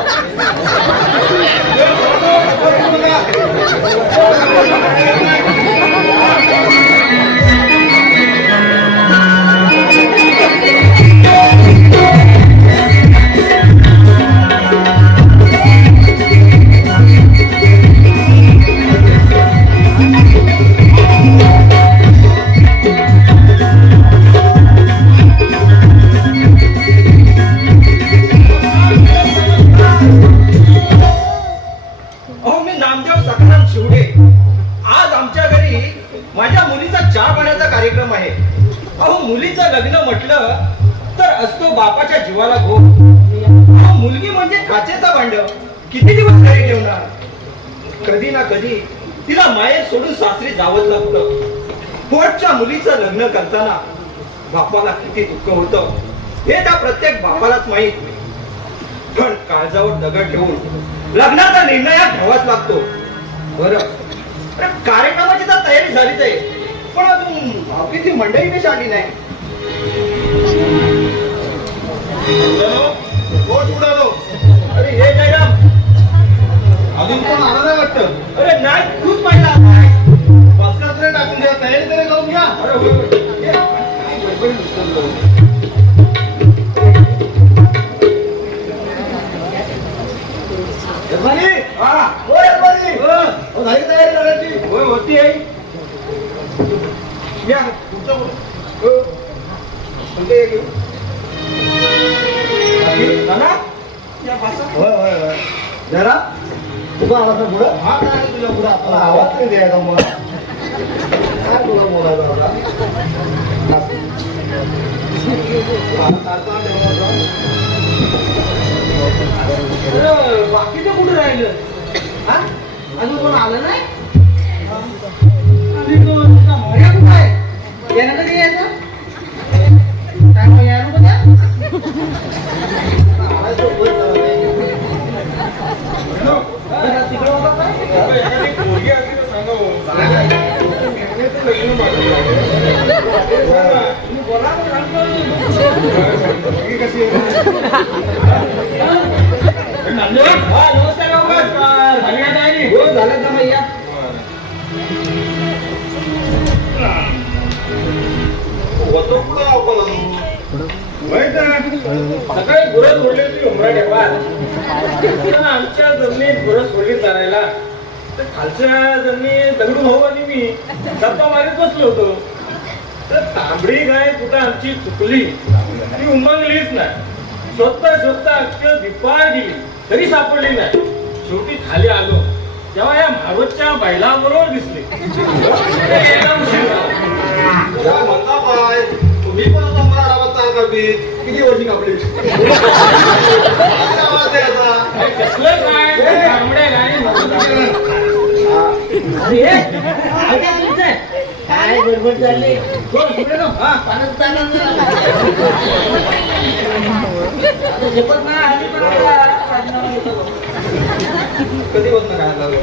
अहो मी नामदेव सखाराम शिवडे आज आमच्या घरी माझ्या मुलीचा चहा पाण्याचा कार्यक्रम आहे. अहो मुलीचं लग्न म्हटलं तर असतो बापाच्या जीवाला भोग. अहो मुलगी म्हणजे काचेचा भांड किती दिवस घरी ठेवणार. कधी ना कधी तिला माये सोडून सासरी जावं लागतं. पोटच्या मुलीचं लग्न करताना बापाला किती दुःख होतं हे त्या प्रत्येक बापालाच माहित. पण काळजावर दगड ठेवून लग्नाचा निर्णय हा घ्यावाच लागतो. बरं कार्यक्रमाची तर तयारी झालीच आहे पण अजून भावकीची मंडळी कशी आली नाही. अरे हे मॅडम अजून कोण आलं नाही वाटतं. अरे नाही तूच पाहिला भास्कर तरी टाकून द्या तयारी तरी करून घ्या. अरे होय, होय. ये. यजमानी, हा. हो यजमानी. हो. हो, झाली तयारी करायची. होय, होती आहे. या तुमचं बोल. हो. कोणते एक घेऊ? नाना? या बसा. होय होय होय जरा तुझा आवाज ना पुढं हा काय तुझ्या पुढं आपला आवाज नाही द्यायचा मला काय तुला बोलायचं आता अरे, बाकीचं कुठे राहिलं हा अजून कोण आलं नाही आणि तो तुझा भार्या कुठं आहे यानं कधी यायचं काय मग यायला नको त्या? जरा तिकडं होता काय? तुम्ही बोला पण सांगतो. हा, नमस्कार नमस्कार झाली का तयारी? हो झालं का भैया सकाळी गुरं सोडली होती उमरा पण आमच्या जमिनीत गुरं सोडली चालायला तर खालच्या जमिनीत दगडू भाऊ आणि मी डब्बा मारीत बसलो होतो तर तांबडी गाय कुठं आमची चुकली ती उमंगलीच नाही शोधता शोधता अख्खं दिपाळ गेली तरी सापडली नाही. शेवटी खाली आलो तेव्हा या मारोतच्या बैलाबरोबर दिसले. यायला उशीर झाला. तुम्ही पण किती वर्षी कापली कसलं काय तांबड्या गाय अरे काय तुमचं काय गडबड चालली बोल पुढे नो पाण्यात जाणार झेपत ना कधी बसणं काय झालं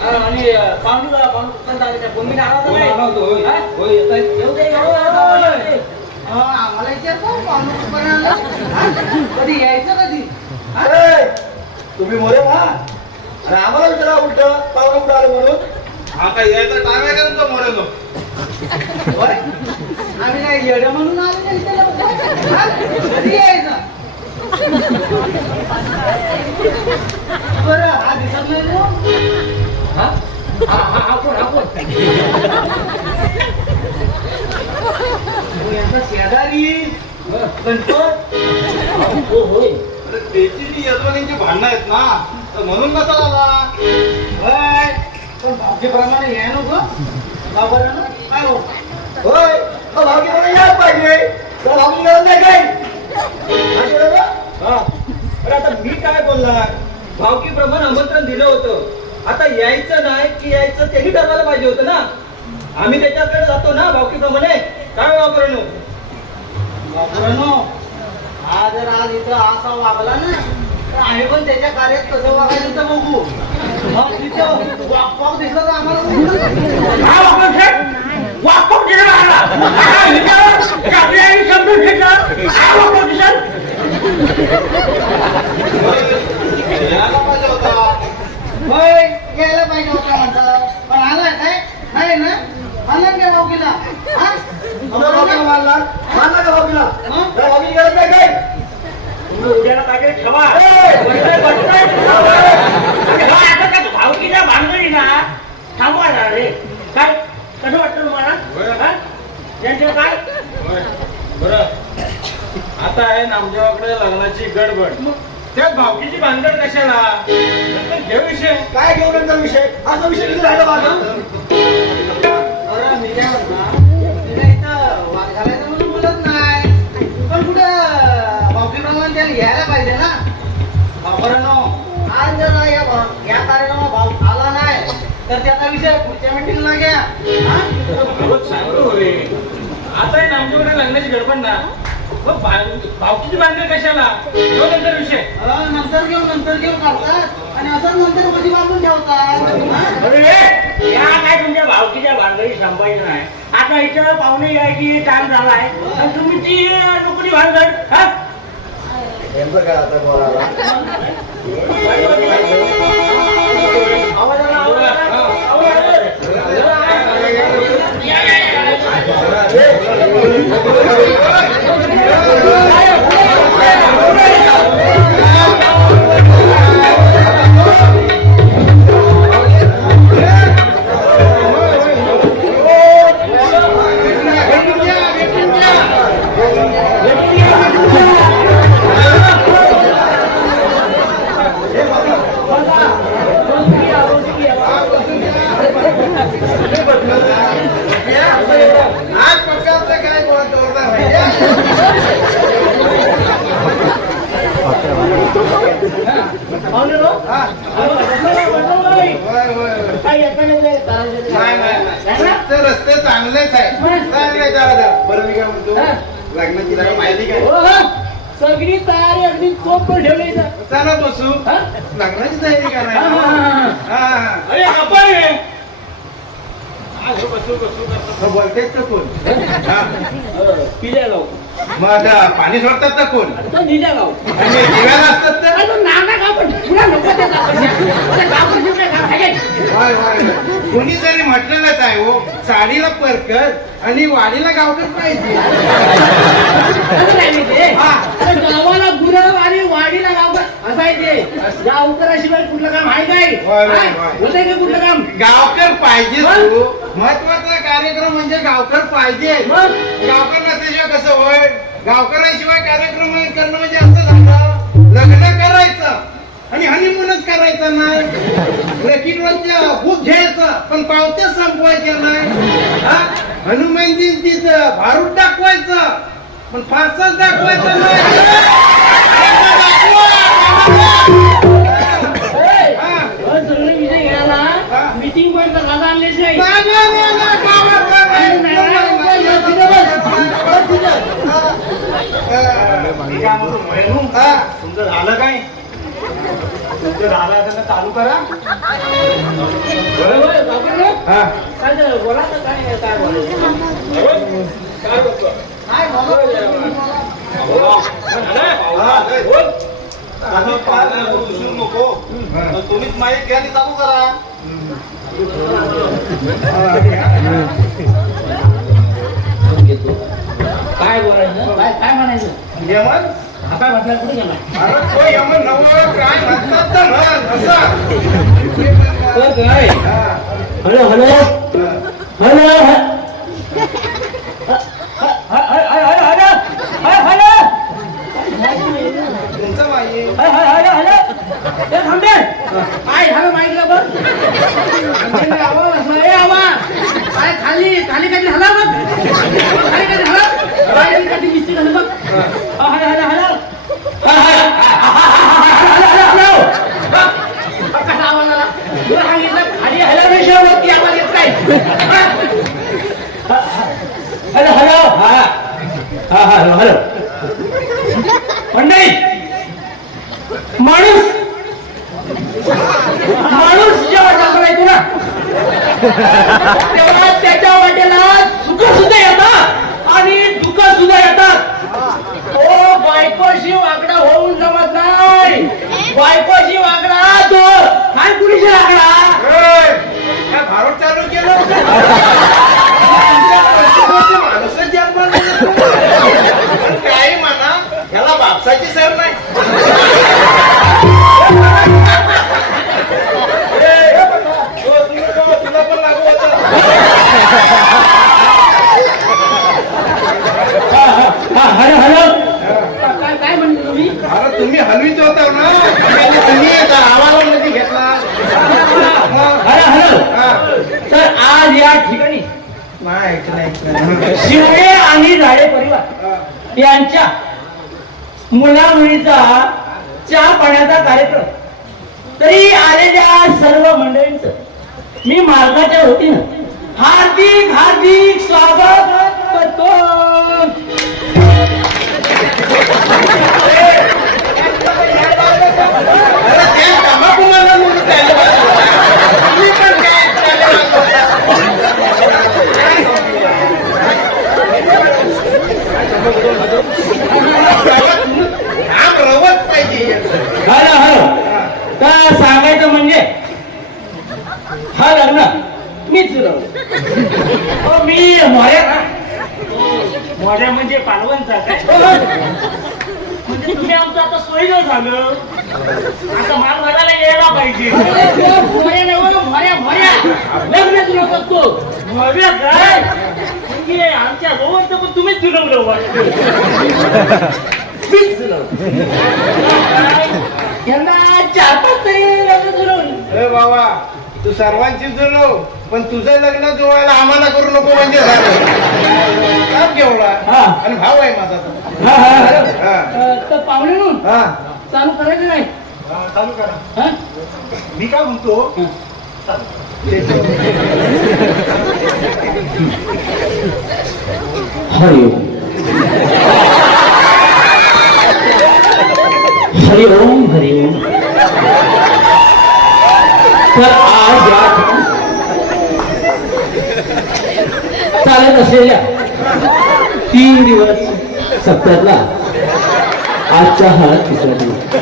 आणि पाहुणे मम्मीने आला होय येत आहे आम्हाला विचारतो कधी यायचं कधी तुम्ही मोरे ना आणि आम्हाला विचारा उलट पाहुणं कुठं आलं म्हणून आता यायचा टाइम आहे का तुमचा मोरेलो आम्ही काय येड म्हणून आलो नाही त्याला कधी यायचं बरं हा दिसत नाही यांचा शेजारी गणपत होय अरे त्याची जी यजमानींची भांडणं आहेत ना तर म्हणून कसा झाला होय पण भावकीप्रमाणे या नको गावाला काय हो होय भावकी मला यायला पाहिजे तर भावकी गरज नाही काय अरे आता मी काय बोलणार भावकीप्रमाणे आमंत्रण दिलं होतं आता यायचं नाही की यायचं तेही ठरवायला पाहिजे होतं ना आम्ही त्याच्याकडे जातो ना भावकीप्रमाणे काय वापरणं बाबरानो, हा जर आज इथं असा वागला ना तर आम्ही पण त्याच्या कार्यात कसं वागायचं तर बघू मग तिथं वाकपाक दिसलं तर आम्हाला यायला पाहिजे होता होय यायला पाहिजे होता म्हणतात पण आला काय नाही ना आला काय भावकीला हा आमच्या भावकीला मानला का भावकीला मग? त्या भावकी गरज नाही काय उद्याला काय क्षमा भावकीच्या भानगडी ना थांबवा ना रे काय कसं वाटतं तुम्हाला त्यांचं काय बरं आता आहे नामदेवाकडे लग्नाची गडबड त्या भावकीची भानगड कशाला नंतर घेऊ विषय काय घेऊ नंतर विषय असा विषय किती राहिला माझा बरं मी काय म्हणणार मी काय इथं वाद घालायचं म्हणून बोलत नाही पण कुठं भावकीप्रमाणे त्याला यायला पाहिजे ना बाबरानो आज जर या कार्यक्रमात भाव आला नाही तर त्याचा विषय पुढच्या मिटिंगला घ्या हा? आता आहे नामदेवाकडे लग्नाची गडबड ना मग भावकीची भानगड कशाला घेऊ नंतर विषय नंतर घेऊ करतात आणि असं नंतर कधी बांधून ठेवतात हा? अरे या काय तुमच्या भावकीच्या भानगडी संपायचं नाही आता इथं पाहुणे यायची टाइम झालाय तर तुम्ही ती नोकरी भानगड हा नेमकं काय आता बोलायला आवाजाला आवाज आज पक्का काय रस्ते चांगलेच आहे चांगले बरं मी काय म्हणतो लग्नाची जरा माहिती काय सगळी तयारी अगदी चोप ठेवली चला बसू लग्नाची तयारी करायला अरे गप्पा रे बोलतेच तर कोण पिल्या गाव मग आता पाणी सोडतात तर कोण निल्या गाव आणि दिव्याला असतात तर नाना गाव पण पुन्हा नको ते होय होय कोणी जरी म्हटलेलंच आहे हो साडीला परकर आणि वाडीला गावकर पाहिजे गावाला गुरव आणि वाडीला गावकर असायचे गावकराशिवाय कुठलं काम आहे काय होय, होय, होय. होतंय का कुठलं काम गावकर पाहिजे तू महत्वाचा कार्यक्रम म्हणजे गावकर पाहिजे मग? गावकर नसल्याशिवाय कसं होय गावकराशिवाय कार्यक्रम करणं म्हणजे असं झालं लग्न करायचं आणि हनीमूनच करायचं नाही रेकिटवरच्या खूप घ्यायचं पण पावत्या संपवायच्या नाही हा? हनुमानजींचं भारूड दाखवायचं पण फारसाच दाखवायचं नाही विजय घ्यायला मीटिंग झालं काय तुमचं झालं असेल तर चालू करा हा काय झालं? बोला ना, काय बोलायचं? काय बोलतो? आम्ही पार उशीर नको पण तुम्हीच माहीत घ्या आणि चालू करा. काय बोलायचं काय म्हणायचं यमन हा काय म्हटलं कुठे गेला अरे तो यमन नवं काय म्हणतात तर म्हण असं काय हॅलो हॅलो हॅलो तुमचं माहिती काय झालं माहिती बघ काय खाली खाली काहीतरी हला बघ खाली काहीतरी हला काहीतरी मिस्त्री झालं बघ कसा आवाज आला तुला सांगितलं खाली हॅलो विषय होती आवाज येत काय हॅलो हॅलो हा हा हॅलो हॅलो मंडळी माणूस जेव्हा जन्माला येतो ना तेव्हा त्याच्या वाटेला सुख सुद्धा येतात आणि दुःख सुद्धा येतात तो बायकोशी वाकडा होऊन जमत नाही बायकोशी वाकडा तो काय पुरुषी वाकडा काय भारूड चालू केलं माणूसच काही म्हणा ह्याला बापसाची सर नाही तुला पण लागू होतं हॅलो हॅलो काय म्हणतो तुम्ही अरे तुम्ही हलवीच होता ना तुम्ही आवाज मध्ये घेतला हॅलो हॅलो तर आज या ठिकाणी नाही शिवणे आणि झाडे परिवार यांच्या मुलामुलीचा चहा पाण्याचा कार्यक्रम तरी आलेल्या सर्व मंडळींचं मी मार्गाच्या वतीनं हार्दिक हार्दिक स्वागत करतो हॅलो हॅलो का सांगायचं म्हणजे हा लग्न मीच जुळवलं मी मोऱ्या ना मोऱ्या म्हणजे पालवांचा काय म्हणजे तुम्ही आमचं आता सोयीनं झालं आता माल बघायला यायला पाहिजे मोऱ्या मोऱ्या लग्न जुळवतात तो मोऱ्या काय म्हणजे आमच्या रोवरचं पण तुम्हीच जुळवलं यांना 4-5 तरी लग्न जुळवली ए बाबा तू सर्वांची जुळव पण तुझं लग्न जुळवायला आम्हाला करू नको म्हणजे झालं केवढा हा. आणि भाव आहे माझा तो. तर पाहुणे म्हणून हा चालू करायचं नाही चालू करा हा? मी काय म्हणतो हरि हरि ओम हरि ओम तर आज या चालत असलेल्या 3 दिवस सप्ताहातला आजचा हा 3रा दिवस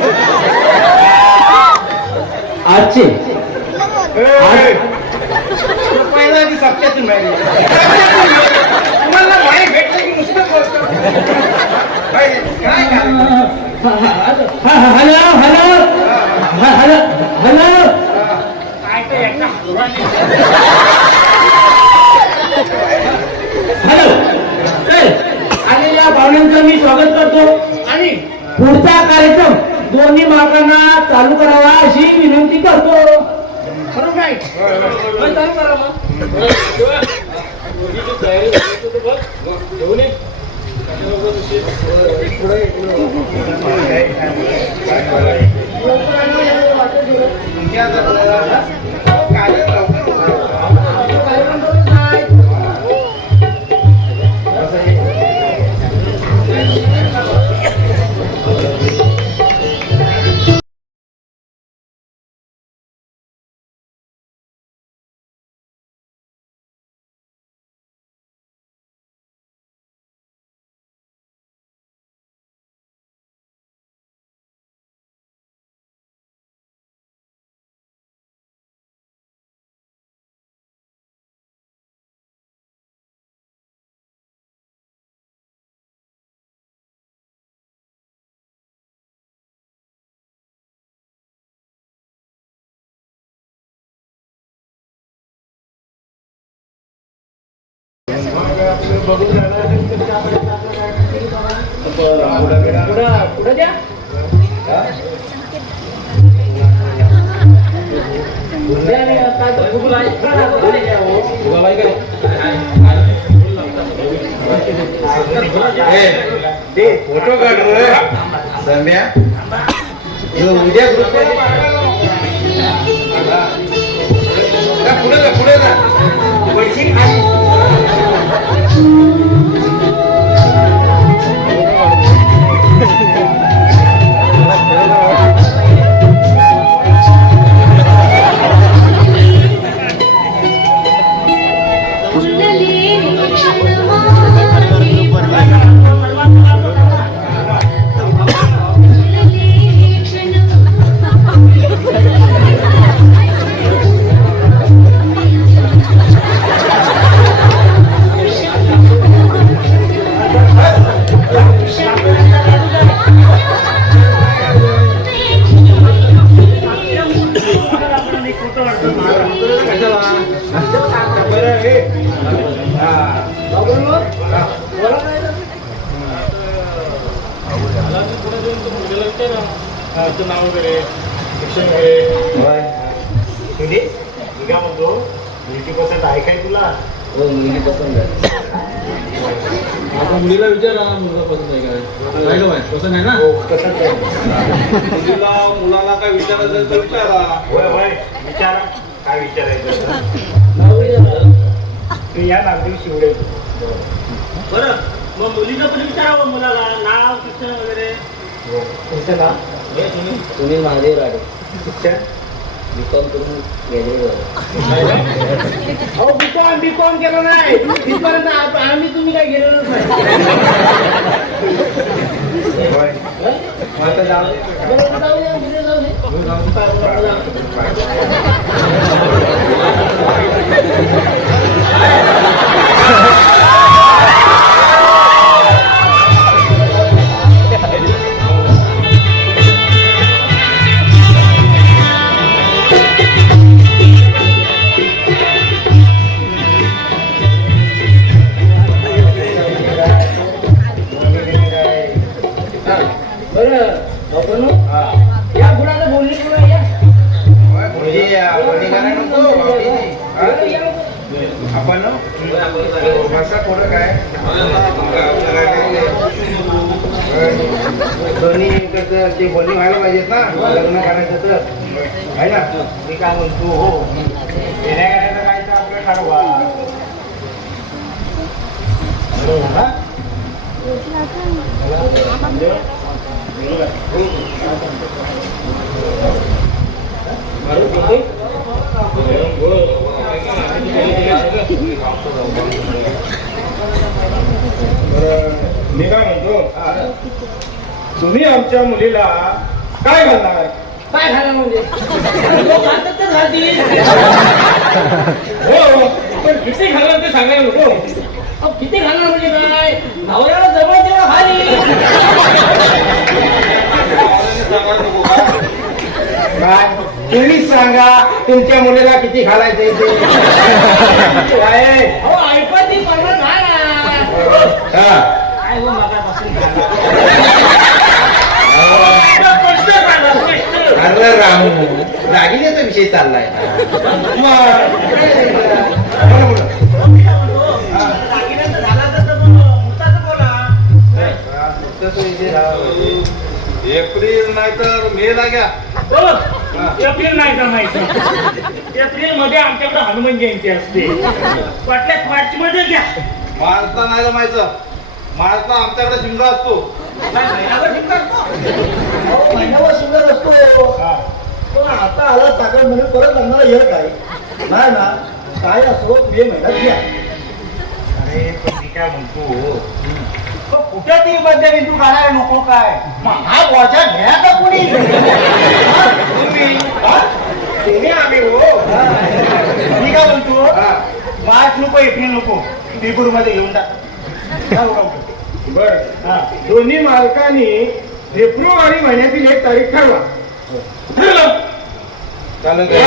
आजचे पहिला आधी सप्त्यातून माहिती तुम्हाला माहिती भेटलं की नुसतं बोलतो काय hello hello hello hello hello आलेल्या पाहुण्यांचं मी स्वागत करतो आणि पुढचा कार्यक्रम दोन्ही मार्गांना चालू करावा अशी विनंती करतो बरोबर नाही चालू करा पुढं द्या फोटो काढ रे सम्या उद्या पुढे जा पैसे खाली नाव वगैरे शिक्षण वगैरे मी काय म्हणतो मुलगी पसंत आहे काय तुला? हो मुलगी पसंत आहे. आता मुलीला विचारा मुलगा पसंत आहे काय काय गं बाई, पसंत आहे ना? पसंत आहे. मुलीला मुलाला काय विचारायचं तर विचारा. होय होय विचारा काय विचारायचं ते या नागरिक शिवडे. बरं मग मुलीचं पण विचारावं मुलाला नाव शिक्षण वगैरे. तुमचं नाव? सुनील महादेव राडे. शिक्षण बीकॉम करून गेले. अहो बीकॉम केलं नाही तिथपर्यंत आम्ही तुम्ही काय गेलेलोच नाही. होय आता जाऊ दे. बरं, जाऊ दे, उद्या जाऊ दे. या गुणाचं बोलली तुला या आपण भाषा थोडं काय दोन्ही कसं ते बोलणी व्हायला पाहिजेत ना लग्न करायचं तर आहे ना. मी काय म्हणतो हो येण्या करायचं काय तर आपलं ठरवा. मी काय म्हणतो तुम्ही आमच्या मुलीला काय घालणार? काय झालं म्हणजे लोक घालतात तर घालतील. हो पण किती घालणार ते सांगायला नको. अहो, किती घालणार म्हणजे काय नवऱ्याला जवळ तेव्हा खाली. काय तुम्हीच सांगा तुमच्या मुलीला किती घालायचंय ते काय अहो ऐकत ती पडणार घाला. काय हो मगापासून अरे रामू दागिन्याचा विषय चाललाय. एप्रिल नाही तर मे ला घ्या. एप्रिल नाही जमायचं. एप्रिल मध्ये आमच्याकडे हनुमान जयंती असते. वाटल्यास मार्च मध्ये घ्या. मार्चला नाही जमायचं. मार्चला आमच्याकडे शिमगा असतो. महिन्यावर सुंदर असतो पण आता आला चाकड म्हणून परत लग्नाला येत काय नाही ना. काय असो मे महिन्यात घ्या. अरे पण मी काय म्हणतो कुठे तरी मध्यबिंदू काढायला नको काय. हा बोजा घ्यायचा कोणी तुम्ही आम्ही हो. मी काय म्हणतो मार्च नको एप्रिल नको फेब्रुवारी मध्ये घेऊन टाक. बर दोन्ही मालकांनी फेब्रुवारी महिन्यातील एक तारीख ठरवा. चालेल काय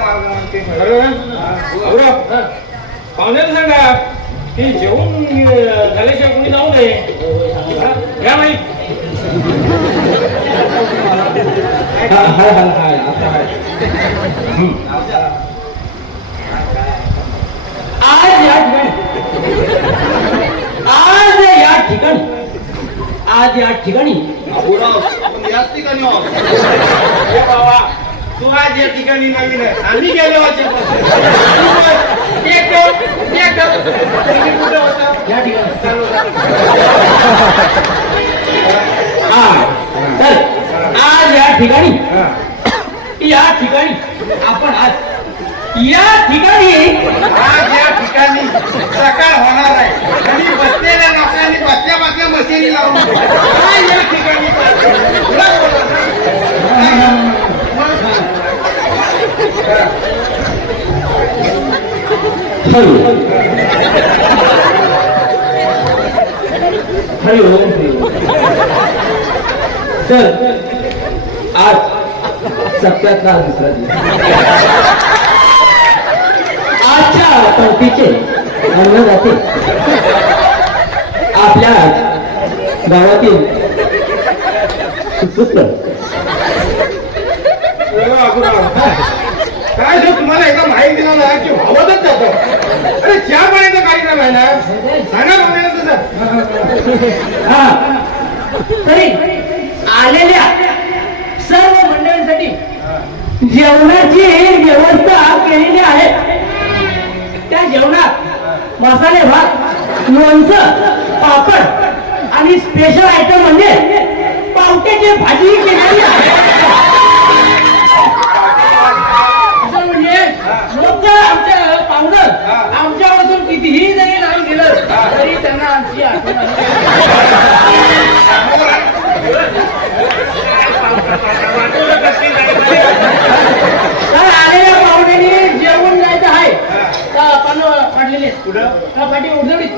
मार्ग म्हणते पाहुण्याला सांगा की जेवून झाल्याशिवाय कोणी जाऊ नये घ्या माहीत आज या ठिकाणी बाबूराव आपण याच ठिकाणी आहोत. हे बाबा तू आज या ठिकाणी नवीन आहे आम्ही गेलो कुठे होता या ठिकाणी चालू तर आज या ठिकाणी आपण आज या ठिकाणी आज या ठिकाणी सकाळ होणार आहे आणि बसलेल्या लोकांनी बसल्या मशिनी लावून आज या ठिकाणी तर आज सप्त्यातला दुसरा दिवस आजच्या पंक्तीचे म्हणलं जाते आपल्या गावातील सुपुत्र काय जो तुम्हाला एकदा माहिती दिला ना की भावतच जातो अरे चहा पाण्याचा कार्यक्रम आहे ना सांगा बघायला तसं हा तरी आलेल्या सर्व मंडळींसाठी जेवणाची व्यवस्था केलेली आहे. त्या जेवणात मसाले भात लोणचं पापड आणि स्पेशल आयटम म्हणजे पावट्याची भाजी केलेली आहे. असं म्हणजे लोक आमच्या पाहुणं आमच्यापासून कितीही जरी नाही गेलं तरी त्यांना आमची आठवण तर आलेल्या पाहुण्याने जेवण जायचं आहे पान वाढलेले पाठी उडवली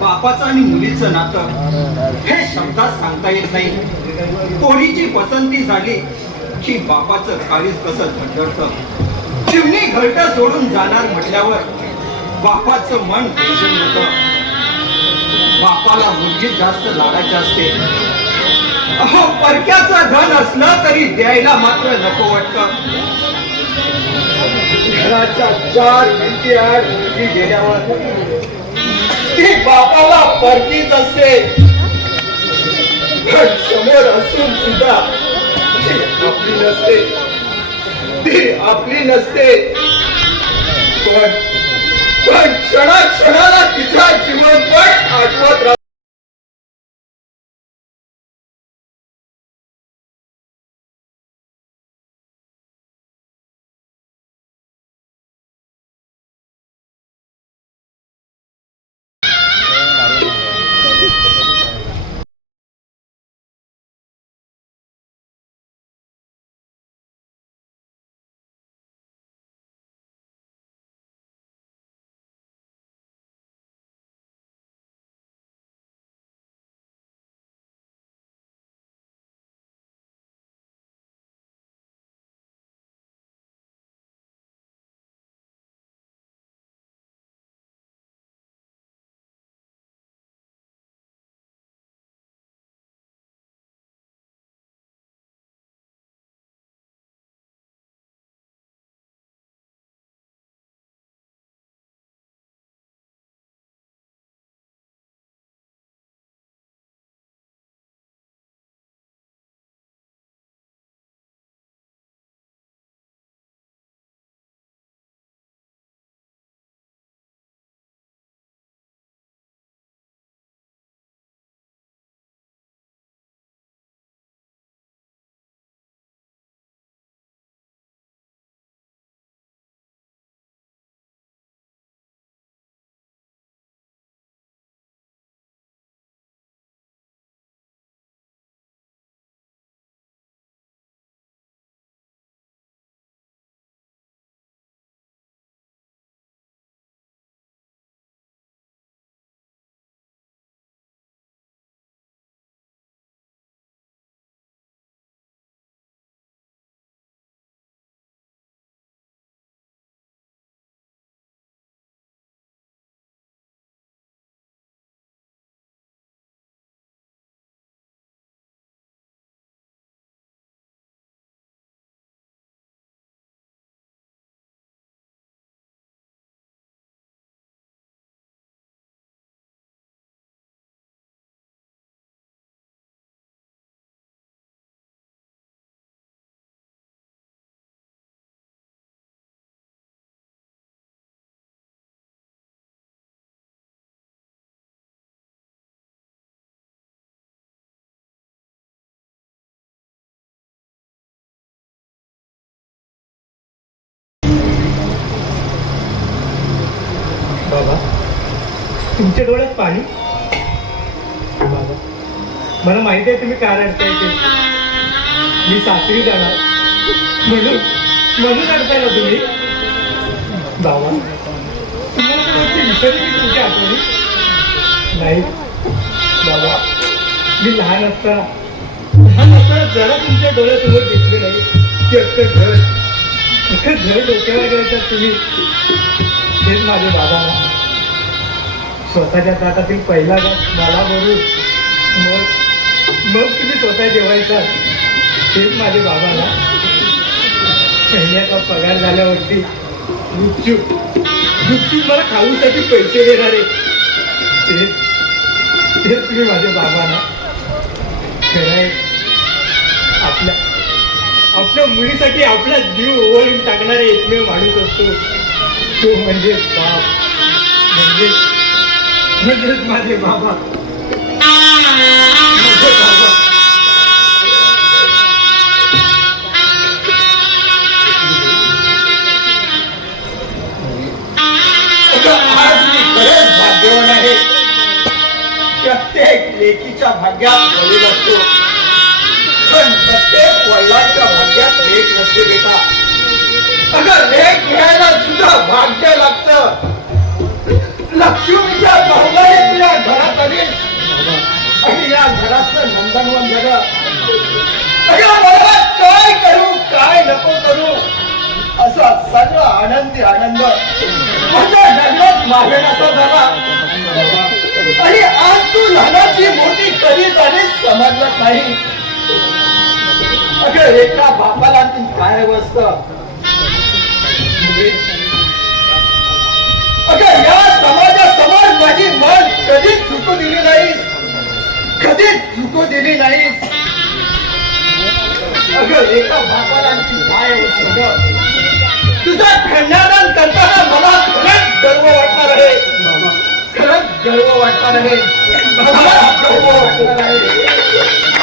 बापाचं आणि मुलीचं नातं हे शब्दात सांगता येत नाही. पोरीची पसंती झाली की बापाचं काळीज कसं धडधडतं. चिमणी घरटं सोडून जाणार म्हटल्यावर बापाचं मन टेन्शन होतं. बापाला मुलगी जास्त लाडायची असते. अहो परक्याचं धन असलं तरी द्यायला मात्र नको वाटतं. घराच्या 4 भिंती आड मुलगी गेल्यावर ती बापाला परकीच असते. पण समोर असून सुद्धा ती आपली नसते. पण क्षणाला तिचा जीवन पण आठवत राहतो. बाबा तुमच्या डोळ्यात पाणी बाबा मला माहिती आहे तुम्ही काय रडताय ते मी सासरी जाणार म्हणून रडताय ना तुम्ही बाबा तुम्हाला काय वाटते विसरली की तुमची आठवणी नाही बाबा मी लहान असताना जरा तुमच्या डोळ्यासमोर दिसले नाही की अख्खं घर डोक्यावर घ्यायचं तुम्ही हेच माझे बाबा ना स्वतःच्या ताटातील पहिला घास मला भरून मग तुम्ही स्वतः जेवायचा हेच माझे बाबा ना महिन्याचा पगार झाल्यावरती गुपचूप मला खाऊसाठी पैसे देणारे तेच तुम्ही माझे बाबा ना खरं आहे आपल्या मुलीसाठी आपला जीव ओवाळून टाकणारे एकमेव माणूस असतो तो म्हणजे बाप म्हणजेच माझे बाबा आज मी खरंच भाग्यवान आहे. प्रत्येक लेकीच्या भाग्यात वडील असतो पण प्रत्येक वडिलांच्या भाग्यात लेक नसते बेटा. अगं लेक मिळायला सुद्धा भाग्य लागतं. लक्ष्मीच्या बहुमाने घरात आली आणि या घराचं नंदनवन झालं. अगं मला काय करू काय नको करू असा सगळा आनंदी आनंद माझ्या जन्मात मागण्याचा झाला. आणि आज तू लहानाची मोठी कधी झाली समजलं नाही. अगं एका बापाला ती काय वस्त अगं या समाजासमोर माझी मन कधीच चुकू दिली नाहीस कधीच चुकू दिली नाहीस. अगं एका बापाला ती काय वस्त तुझा खंडादान करताना मला खरंच गर्व वाटणार आहे. खरंच गर्व वाटणार आहे. मला गर्व वाटणार आहे.